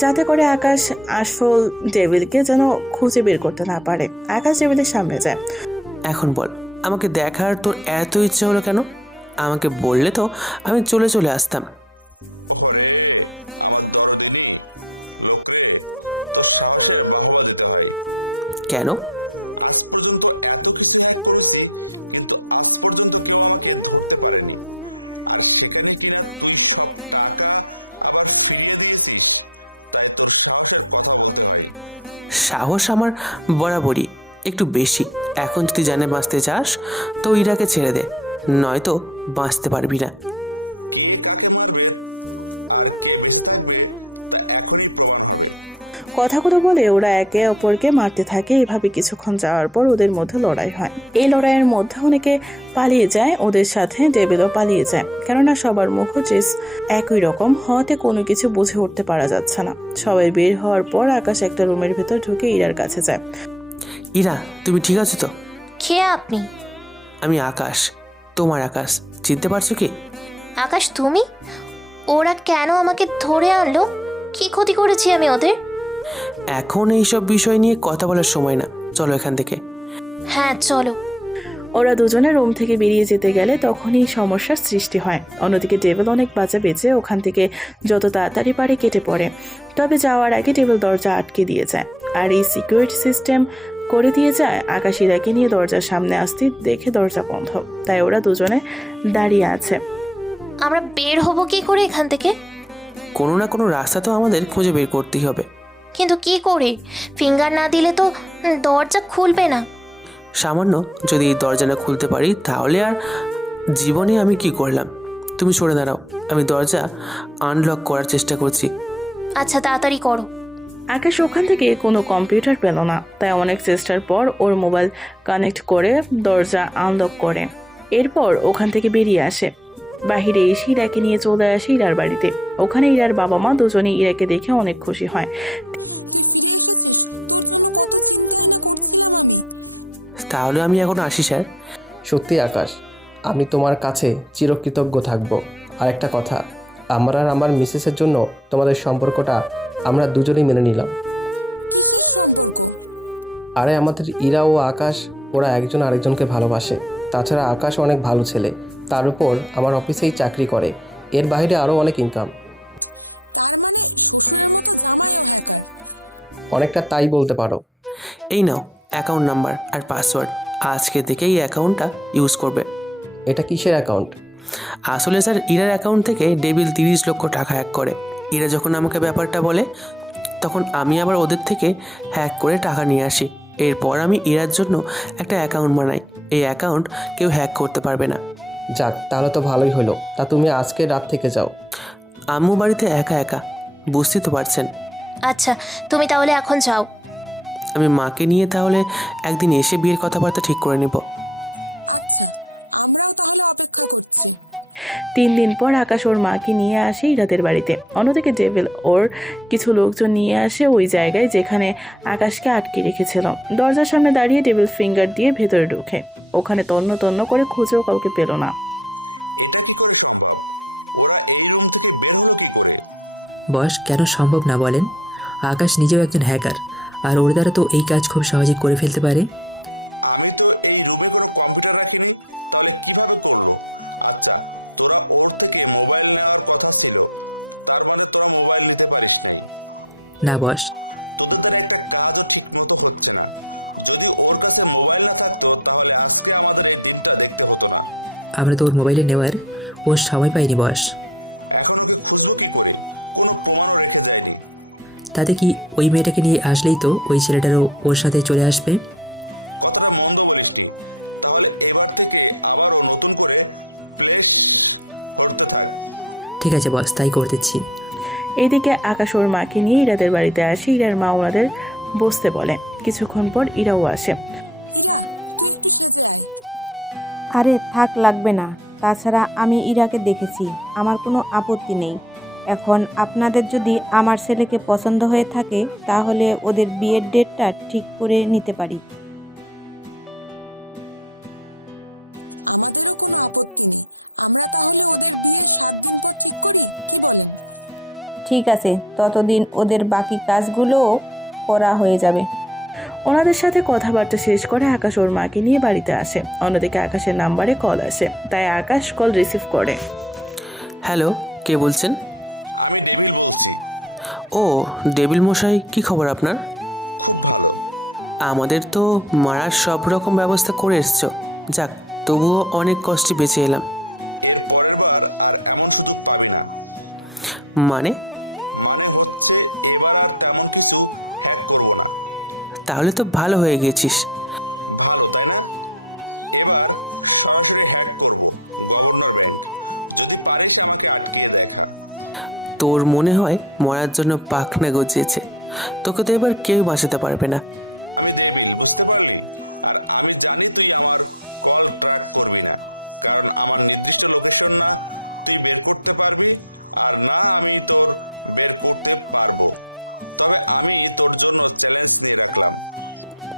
যাতে করে আকাশ আসল টেবিলকে যেন খুঁজে বের করতে না পারে। আকাশ টেবিলের সামনে যায়। এখন বল, আমাকে দেখার তোর এত ইচ্ছে হলো কেন? আমাকে বললে তো আমি চলে আসতাম। কেন? সাহস আমার বরাবরই একটু বেশি। এখন যদি জানে বাঁচতে চাস তো ইরাকে ছেড়ে দে, নয়তো বাঁচতে পারবি না। কথাগুলো বলে ওরা একে অপরকে মারতে থাকে। এভাবে কিছুক্ষণ যাওয়ার পর ওদের মধ্যে লড়াই হয়। এই লড়াইয়ের মধ্যে অনেকে পালিয়ে যায়, ওদের সাথে ডেভিলও পালিয়ে যায়। কেননা সবার মুখোশ একই রকম হওয়াতে কোনো কিছু বুঝে উঠতে পারা যাচ্ছে না। সবাই বের হওয়ার পর আকাশ একটা রুমের ভেতর ঢুকে ইরার কাছে যায়। ইরা, তুমি ঠিক আছো তো? কে আপনি? আমি আকাশ, তোমার আকাশ। চিনতে পারছো কি? আকাশ তুমি? ওরা কেন আমাকে ধরে আনলো? কি ক্ষতি করেছি আমি ওদের? এখন এইসব বিষয় নিয়ে কথা বলার সময় না, চলো এখান থেকে। হ্যাঁ চলো। ওরা দুজনে রুম থেকে বেরিয়ে যেতে গেলে তখনই সমস্যার সৃষ্টি হয়। অন্যদিকে ডেভিল অনেক বাঁচা বেঁচে ওখান থেকে যত তাড়াতাড়ি পারে কেটে পড়ে। তবে যাওয়ার আগে ডেভিল দরজা আটকে দিয়ে যায় আর এই সিকিউরিটি সিস্টেম করে দিয়ে যায়। আকাশ ইরাকে নিয়ে দরজার সামনে আসতে দেখে দরজা বন্ধ, তাই ওরা দুজনে দাঁড়িয়ে আছে। আমরা বের হব কি করে এখান থেকে? কোনো না কোনো রাস্তা তো আমাদের খুঁজে বের করতেই হবে। কিন্তু কি করে? ফিঙ্গার না দিলে তো দরজা খুলবে না। সামান্য যদি এই দরজা না খুলতে পারি তাহলে আর জীবনে আমি কি করলাম? তুমি সরে দাঁড়াও, আমি দরজা আনলক করার চেষ্টা করছি। আচ্ছা তাড়াতাড়ি করো। আকাশ ওখান থেকে কোনো কম্পিউটার পেল না, তাই অনেক চেষ্টার পর ওর মোবাইল কানেক্ট করে দরজা আনলক করে। এরপর ওখান থেকে বেরিয়ে আসে। বাহিরে এসে ইরাকে নিয়ে চলে আসে ইরার বাড়িতে। ওখানে ইরার বাবা মা দুজনেই ইরাকে দেখে অনেক খুশি হয়। তাহলে আমি এখন আসি স্যার। সত্যি আকাশ, আমি তোমার কাছে চিরকৃতজ্ঞ থাকব। আর একটা কথা, আমার আর আমার মিসেসের জন্য তোমাদের সম্পর্কটা আমরা দুজনেই মেনে নিলাম। আরে আমাদের ইরা ও আকাশ, ওরা একজন আরেকজনকে ভালোবাসে। তাছাড়া আকাশ অনেক ভালো ছেলে, তার উপর আমার অফিসেই চাকরি করে। এর বাইরে আরও অনেক ইনকাম, অনেকটা তাই বলতে পারো। এই নাও অ্যাকাউন্ট নাম্বার আর পাসওয়ার্ড, আজকে থেকে এই অ্যাকাউন্টটা ইউজ করবে। এটা কিসের অ্যাকাউন্ট? আসলে স্যার ইরার অ্যাকাউন্ট থেকে ডেভিল 30 লক্ষ টাকা হ্যাক করে। ইরা যখন আমাকে ব্যাপারটা বলে তখন আমি আবার ওদের থেকে হ্যাক করে টাকা নিয়ে আসি। এরপর আমি ইরার জন্য একটা অ্যাকাউন্ট বানাই। এই অ্যাকাউন্ট কেউ হ্যাক করতে পারবে না। যাক, তাহলে তো ভালোই হলো। তা তুমি আজকে রাত থেকে যাও। আম্মু বাড়িতে একা একা, বুঝতেই তো পারছেন। আচ্ছা তুমি তাহলে এখন যাও। আমি মাকে নিয়ে তাহলে একদিন এসে বিয়ের কথাবার্তা ঠিক করে নেব। 3 দিন পর আকাশ ওর মাকে নিয়ে আসে ইরাদের বাড়িতে। অন্যদিকে ডেভিল ওর কিছু লোকজন নিয়ে আসে ওই জায়গায় যেখানে আকাশকে আটকে রেখেছিল। দরজার সামনে দাঁড়িয়ে ডেভিল ফিঙ্গার দিয়ে ভেতরে ঢোকে। ওখানে তন্ন তন্ন করে খুঁজেও কাউকে পেল না। বস, কেন সম্ভব না বলেন? আকাশ নিজেও একজন হ্যাকার, আর ওর দ্বারা তো এই কাজ খুব সহজেই করে ফেলতে পারে। না বস, আমরা তো ওর মোবাইলে নেওয়ার ওর সময় পাইনি বস। তাতে কি ওই মেয়েটাকে নিয়ে আসলেই তো ওই ছেলেটারও ওর সাথে চলে আসবে। ঠিক আছে বস, তাই করতেছি। এইদিকে আকাশ ওর মাকে নিয়ে ইরাদের বাড়িতে আসে। ইরার মা ওনাদের বসতে বলে। কিছুক্ষণ পর ইরাও আসে। আরে থাক, লাগবে না। তাছাড়া আমি ইরাকে দেখেছি, আমার কোনো আপত্তি নেই। এখন আপনাদের যদি আমার ছেলেকে পছন্দ হয়ে থাকে তাহলে ওদের বিয়ের ডেটটা ঠিক করে নিতে পারি। ঠিক আছে, ততদিন ওদের বাকি কাজগুলোও করা হয়ে যাবে। ওনাদের সাথে কথাবার্তা শেষ করে আকাশ ওর মাকে নিয়ে বাড়িতে আসে। অন্যদিকে আকাশের নাম্বারে কল আসে, তাই আকাশ কল রিসিভ করে। হ্যালো, কে বলছেন? ও ডেভিল মশাই, কি খবর আপনার? আমাদের তো মারার সব রকম ব্যবস্থা করে এসছো। যাক, তবুও অনেক কষ্টে বেঁচে এলাম। মানে তাহলে তো ভালো হয়ে গেছিস। তোর মনে হয় মরার জন্য পাখনা গজিয়েছে, তোকে তো এবার কেউ বাঁচাতে পারবে না।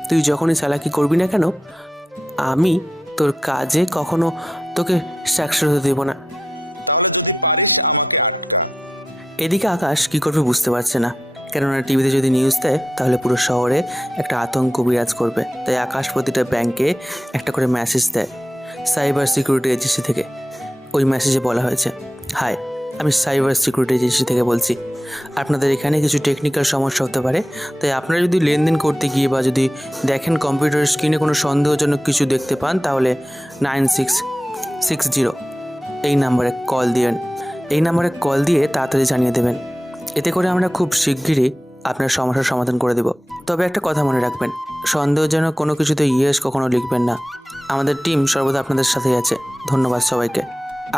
তুই যখনই চালাকি করবি না কেন, আমি তোর কাজে কখনো তোকে সাকসেস হতে দেব না। এদিকে আকাশ কি করবে বুঝতে পারছে না, কেননা টিভিতে যদি নিউজ দেয় তাহলে পুরো শহরে একটা আতঙ্ক বিরাজ করবে। তাই আকাশ প্রতিটা ব্যাংকে একটা করে মেসেজ দেয় সাইবার সিকিউরিটি এজেন্সি থেকে। ওই মেসেজে বলা হয়েছে, হাই, আমি সাইবার সিকিউরিটি এজেন্সি থেকে বলছি। আপনাদের এখানে কিছু টেকনিক্যাল সমস্যা হতে পারে, তাই আপনারা যদি লেনদেন করতে গিয়ে বা যদি দেখেন কম্পিউটার স্ক্রিনে কোনো সন্দেহজনক কিছু দেখতে পান, তাহলে 9660 এই নাম্বারে কল দিবেন। এই নাম্বারে কল দিয়ে তাড়াতাড়ি জানিয়ে দেবেন। এতে করে আমরা খুব শিগগিরই আপনার সমস্যার সমাধান করে দেব। তবে একটা কথা মনে রাখবেন, সন্দেহজনক কোনো কিছুতে ইয়েস কখনো লিখবেন না। আমাদের টিম সর্বদা আপনাদের সাথেই আছে। ধন্যবাদ সবাইকে।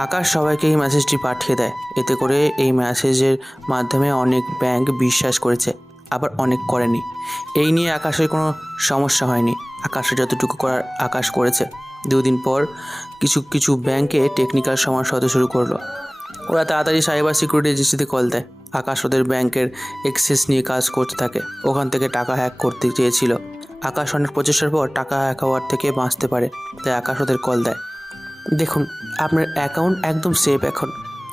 আকাশ সবাইকে এই মেসেজটি পাঠিয়ে দেয়। এতে করে এই মেসেজের মাধ্যমে অনেক ব্যাংক বিশ্বাস করেছে, আবার অনেক করেনি। এই নিয়ে আকাশের কোনো সমস্যা হয়নি। আকাশের যতটুকু করার আকাশ করেছে। 2 দিন পর কিছু ব্যাংকে টেকনিক্যাল সমস্যা হতে শুরু করলো। ওরা তাড়াতাড়ি সাইবার সিকিউরিটি এজেন্সিতে কল দেয়। আকাশ ওদের ব্যাংকের অ্যাক্সেস নিয়ে কাজ করতে থাকে। ওখান থেকে টাকা হ্যাক করতে চেয়েছিল। আকাশ অনেক প্রচেষ্টার পর টাকা হ্যাক হওয়ার থেকে বাঁচতে পারে, তাই আকাশ ওদের কল দেয়। দেখুন, আপনার অ্যাকাউন্ট একদম সেফ এখন।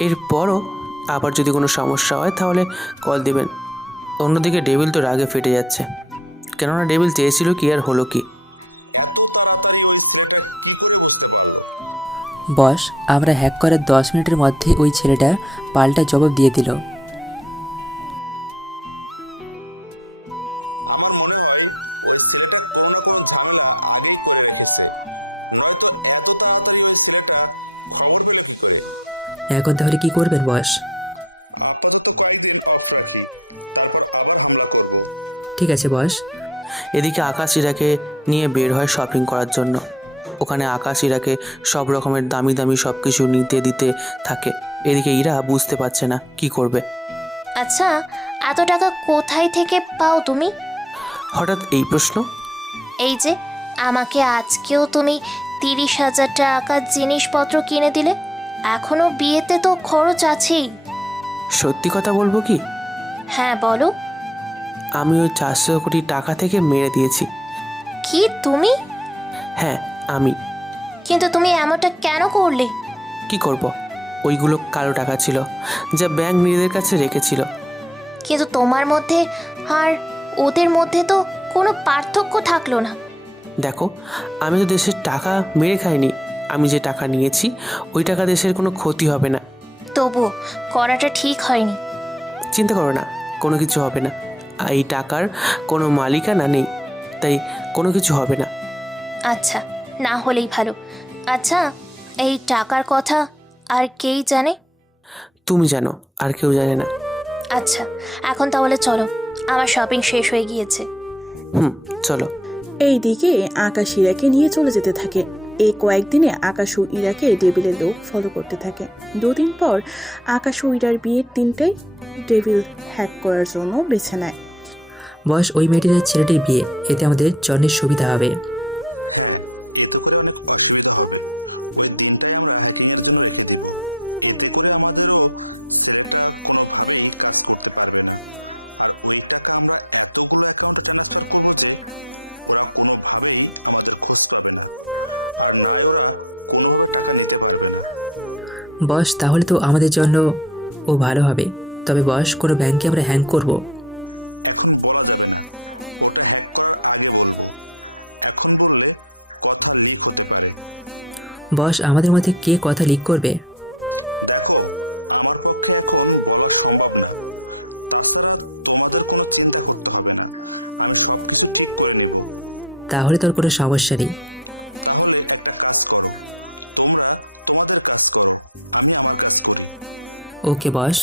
এরপরও আবার যদি কোনো সমস্যা হয় তাহলে কল দিবেন। অন্যদিকে ডেভিল তো রাগে ফেটে যাচ্ছে, কেননা ডেভিল চেয়েছিল কি আর হলো কি। বস, আমরা হ্যাক করার 10 মিনিটের মধ্যে ওই ছেলেটা পাল্টা জবাব দিয়ে দিল। এখন তাহলে কি করবেন বস? ঠিক আছে বস। এদিকে আকাশ ইরাকে নিয়ে বের হয় শপিং করার জন্য। ওখানে আকাশ ইরাকে সব রকমের দামি দামি সব কিছু নিতে দিতে থাকে। এদিকে ইরা বুঝতে পারছে না কি করবে। আচ্ছা, এত টাকা কোথায় থেকে পাও তুমি? হঠাৎ এই প্রশ্ন? এই যে আমাকে আজকেও তুমি 30,000 টাকার জিনিসপত্র কিনে দিলে, এখনো বিয়েতে তো খরচ আছেই। সত্যি কথা বলবো কি? হ্যাঁ বলো। আমি ওই 400 কোটি টাকা থেকে মেরে দিয়েছি। কি তুমি? হ্যাঁ আমি। কিন্তু তুমি এমনটা কেন করলে? কি করব? ওইগুলো কালো টাকা ছিল, যা ব্যাংক নিজেদের কাছে রেখেছিল। কিন্তু তোমার মধ্যে আর ওদের মধ্যে তো কোনো পার্থক্য থাকলো না। দেখো, আমি তো দেশের টাকা মেরে খাইনি। আমি যে টাকা নিয়েছি ওই টাকা দেশের কোনো ক্ষতি হবে না। তবুও করাটা ঠিক হয়নি। চিন্তা করো না, কোনো কিছু হবে না। এই টাকার কোনো মালিকানা নেই, তাই কোনো কিছু হবে না। আচ্ছা, না হলেই ভালো। আচ্ছা, এই টাকার কথা আর কেই জানে? তুমি জানো, আর কেউ জানে না। আচ্ছা, এখন তাহলে চলো, আমার শপিং শেষ হয়ে গিয়েছে। চলো। এইদিকে আকাশ ইরাকে নিয়ে চলে যেতে থাকে। এই কয়েকদিনে আকাশ ও ইরাকে ডেভিলের লোক ফলো করতে থাকে। 2 দিন পর আকাশ ও ইরার বিয়ের দিনটাই ডেভিল হ্যাক করার জন্য বেছে নেয়। বস, ওই মেয়েটির ছেলেটির বিয়ে, এতে আমাদের জনের সুবিধা হবে। বস, তাহলে তো আমাদের জন্য ও ভালো হবে। তবে বস, কোনো ব্যাংকে আমরা হ্যাক করব? বস, আমাদের মধ্যে কে কথা লিক করবে? তাহলে তোর কোনো সমস্যা নেই। ওকে বস।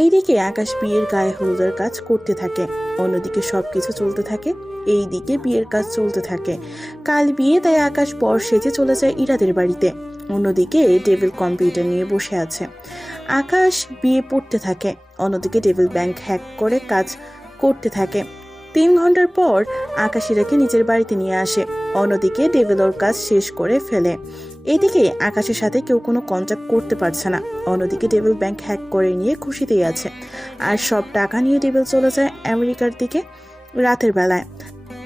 এইদিকে আকাশ বিয়ের গায়ে হলুদের কাজ করতে থাকে। অন্যদিকে সবকিছু চলতে থাকে। এইদিকে বিয়ের কাজ চলতে থাকে। কাল বিয়ে, তাই আকাশ বর সেজে চলে যায় ইরাদের বাড়িতে। অন্যদিকে ডেভিল কম্পিউটার নিয়ে বসে আছে। আকাশ বিয়ে পড়তে থাকে। অন্যদিকে ডেভিল ব্যাংক হ্যাক করে কাজ করতে থাকে। 3 ঘন্টার পর আকাশ ইরাকে নিজের বাড়িতে নিয়ে আসে। অন্যদিকে ডেভিল ওর কাজ শেষ করে ফেলে। এদিকে আকাশের সাথে কেউ কোনো কন্ট্যাক্ট করতে পারছে না। অন্যদিকে ডেভিল ব্যাংক হ্যাক করে নিয়ে খুশিতেই আছে। আর সব টাকা নিয়ে ডেভিল চলে যায় আমেরিকার দিকে রাতের বেলায়।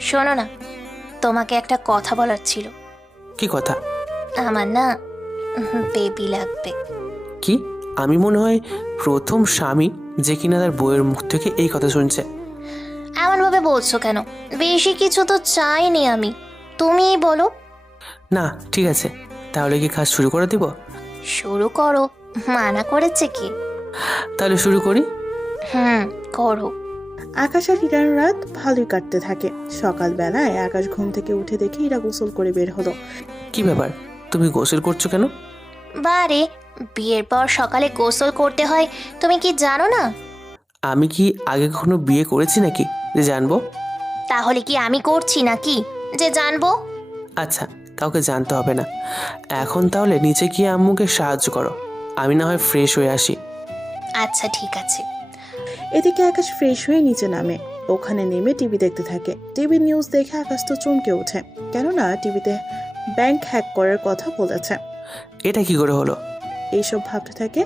শোনো না, তোমাকে একটা কথা বলার ছিল। কি কথা? আমার না বেবি লাগবে। কি? আমি মনে হয় প্রথম স্বামী যে কিনা তার বউয়ের মুখ থেকে এই কথা শুনছে। এমনভাবে বলছো কেন? বেশি কিছু তো চাইনি আমি, তুমিই বলো। না ঠিক আছে, তাহলে কি কাজ শুরু করে দিব? শুরু করো, মানা করেছে কি? তাহলে শুরু করি। করো। আকাশ আর ইরার রাত ভালোই কাটতে থাকে। সকালবেলায় আকাশ ঘুম থেকে উঠে দেখে ইরা গোসল করে বের হলো। কি ব্যাপার, তুমি গোসল করছো কেন? বারে, বিয়ের পর সকালে গোসল করতে হয়, তুমি কি জানো না? আমি কি আগে কখনো বিয়ে করেছি নাকি যে জানবো? তাহলে কি আমি করছি নাকি যে জানবো? আচ্ছা, কাউকে জানতে হবে না। এখন তাহলে নিচে গিয়ে আম্মুকে সাহায্য করো, আমি না হয় ফ্রেশ হয়ে আসি। আচ্ছা ঠিক আছে। এদিকে আকাশ ফ্রেশ হয়ে নিচে নামে। ওখানে নেমে টিভি দেখতে থাকে। টিভি নিউজ দেখে আকাশ তো চমকে ওঠে, কেননা টিভিতে ব্যাংক হ্যাক করার কথা বলেছে। এটা কি করে হলো? এইসব ভাবতে থাকে।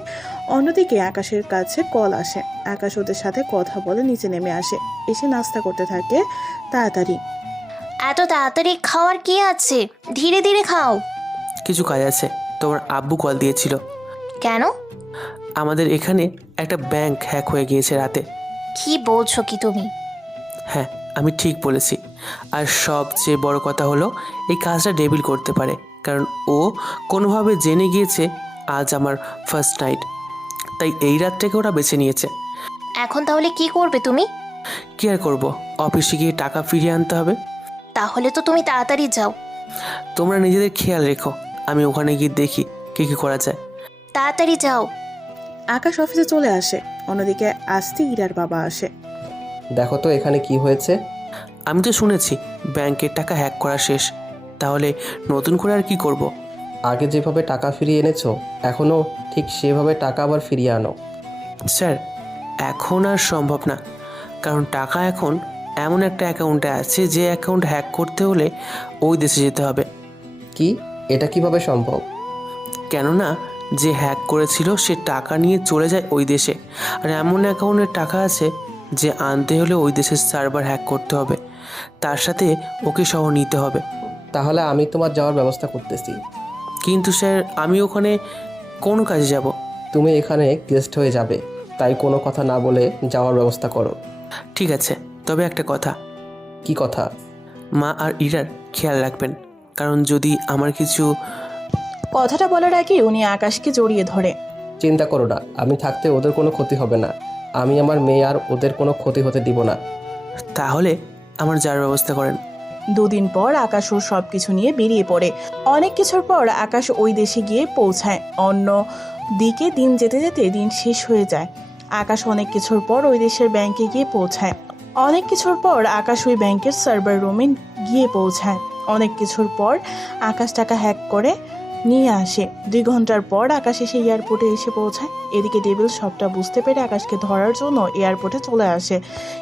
অন্যদিকে আকাশের কাছে কল আসে। আকাশ ওদের সাথে কথা বলে নিচে নেমে আসে। এসে নাস্তা করতে থাকে তাড়াতাড়ি। এত তাড়াতাড়ি খাওয়ার কি আছে, ধীরে ধীরে খাও। কিছু কাজ আছে। তোমার আব্বু কল দিয়েছিল। কেন? আমাদের এখানে একটা ব্যাংক হ্যাক হয়ে গিয়েছে রাতে। কি বলছো কি তুমি? হ্যাঁ, আমি ঠিক বলেছি। আর সবচেয়ে বড় কথা হলো এই কাজটা ডেভিল করতে পারে, কারণ ও কোনোভাবে জেনে গিয়েছে আজ আমার ফার্স্ট নাইট, তাই এই রাতটাকে ওরা বেছে নিয়েছে। এখন তাহলে কি করবে তুমি? কি আর করবো, অফিসে গিয়ে টাকা ফিরিয়ে আনতে হবে। তাহলে তো তুমি তাড়াতাড়ি যাও। তোমরা নিজেদের খেয়াল রেখো, আমি ওখানে গিয়ে দেখি কি কি করা যায়। তাড়াতাড়ি যাও। আকাশ অফিসে চলে আসে। অন্যদিকে আসতে ইরার বাবা আসে। দেখো তো এখানে কি হয়েছে। আমি তো শুনেছি ব্যাংকের টাকা হ্যাক করা শেষ, তাহলে নতুন করে আর কি করব? আগে যেভাবে টাকা ফিরিয়ে এনেছো, এখনও ঠিক সেভাবে টাকা আবার ফিরিয়ে আনো। স্যার, এখন আর সম্ভব না, কারণ টাকা এখন এমন একটা অ্যাকাউন্টে আছে যে অ্যাকাউন্ট হ্যাক করতে হলে ওই দেশে যেতে হবে। কি? এটা কিভাবে সম্ভব? কেননা যে হ্যাক করেছিল সে টাকা নিয়ে চলে যায় ওই দেশে, আর এমন অ্যাকাউন্টের টাকা আছে যে আনতে হলে ওই দেশের সার্ভার হ্যাক করতে হবে, তার সাথে ওকে সহ নিতে হবে। তাহলে আমি তোমার যাওয়ার ব্যবস্থা করতেছি। কিন্তু স্যার, আমি ওখানে কোনো কাজে যাব? তুমি এখানে গেস্ট হয়ে যাবে, তাই কোনো কথা না বলে যাওয়ার ব্যবস্থা করো। ঠিক আছে, তবে একটা কথা। কি কথা? মা আর ইরার খেয়াল রাখবেন, কারণ যদি আমার কিছু... কথাটা বলার আগে উনি আকাশকে জড়িয়ে ধরে। চিন্তা করো না, আমি থাকতে ওদের কোনো ক্ষতি হবে না। আমি আমার মেয়ে আর ওদের কোনো ক্ষতি হতে দিব না। তাহলে আমার যাওয়ার ব্যবস্থা করেন। 2 দিন পর আকাশ ওর সবকিছু নিয়ে বেরিয়ে পড়ে। অনেক কিছুর পর আকাশ ওই দেশে গিয়ে পৌঁছায়। অন্য দিকে দিন যেতে যেতে দিন শেষ হয়ে যায়। আকাশ অনেক কিছুর পর ওই দেশের ব্যাংকে গিয়ে পৌঁছায়। অনেক কিছুর পর আকাশ ওই ব্যাংকের সার্ভার রুমে গিয়ে পৌঁছায়। অনেক কিছুর পর আকাশ টাকা হ্যাক করে নিয়ে আসে। 2 ঘন্টার পর আকাশ এসে এয়ারপোর্টে এসে পৌঁছায়। এদিকে ডেভিল সবটা বুঝতে পেরে আকাশকে ধরার জন্য এয়ারপোর্টে চলে আসে,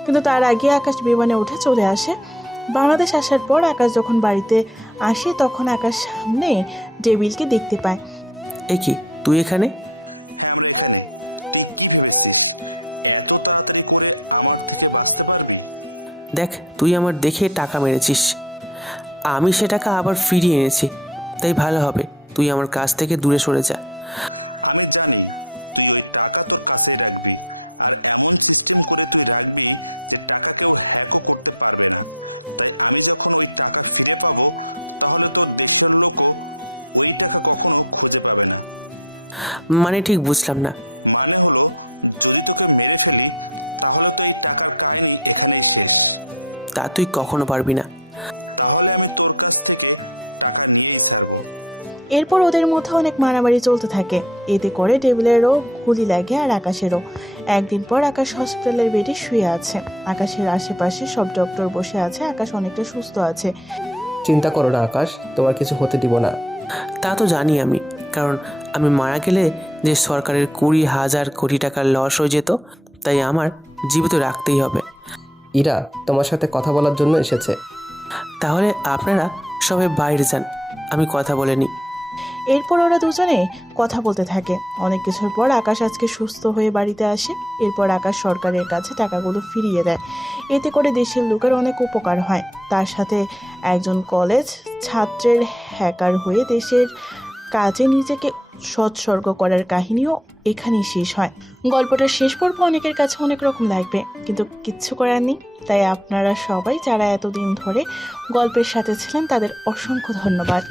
কিন্তু তার আগে আকাশ বিমানে উঠে চলে আসে। বাংলাদেশ আসার পর আকাশ যখন বাড়িতে আসে তখন আকাশ সামনে ডেভিলকে দেখতে পায়। এ কি, তুই এখানে? দেখ, তুই আমার দেখে টাকা মেরেছিস, আমি সে টাকা আবার ফিরিয়ে এনেছি, তাই ভালো হবে তুই আমার কাছ থেকে দূরে সরে যা। মানে ঠিক বুঝলাম না। তা তুই কখনো পারবি না। এরপর ওদের মধ্যে অনেক মারামারি চলতে থাকে। এতে করে টেবিলেরও গুলি লাগে আর আকাশেরও। একদিন পর আকাশ হসপিটালের বেডে শুয়ে আছে। আকাশের আশেপাশে সব ডক্টর বসে আছে। আকাশ অনেকটা সুস্থ আছে। চিন্তা করো না আকাশ, তোমার কিছু হতে দিব না। তা তো জানি আমি, কারণ আমি মারা গেলে যে সরকারের 20,000 কোটি টাকার লস হয়ে যেত, তাই আমার জীবিত রাখতেই হবে। ইরা তোমার সাথে কথা বলার জন্য এসেছে। তাহলে আপনারা সবাই বাইরে যান, আমি কথা বলে নিই। এরপর ওরা দুজনে কথা বলতে থাকে। অনেক কিছুর পর আকাশ আজকে সুস্থ হয়ে বাড়িতে আসে। এরপর আকাশ সরকারের কাছে টাকাগুলো ফিরিয়ে দেয়। এতে করে দেশের লোকের অনেক উপকার হয়। তার সাথে একজন কলেজ ছাত্রের হ্যাকার হয়ে দেশের কাজে নিজেকে সৎসর্গ করার কাহিনীও এখানেই শেষ হয়। গল্পটার শেষ পর্ব অনেকের কাছে অনেক রকম লাগবে, কিন্তু কিচ্ছু করার নেই। তাই আপনারা সবাই যারা এতদিন ধরে গল্পের সাথে ছিলেন তাদের অসংখ্য ধন্যবাদ।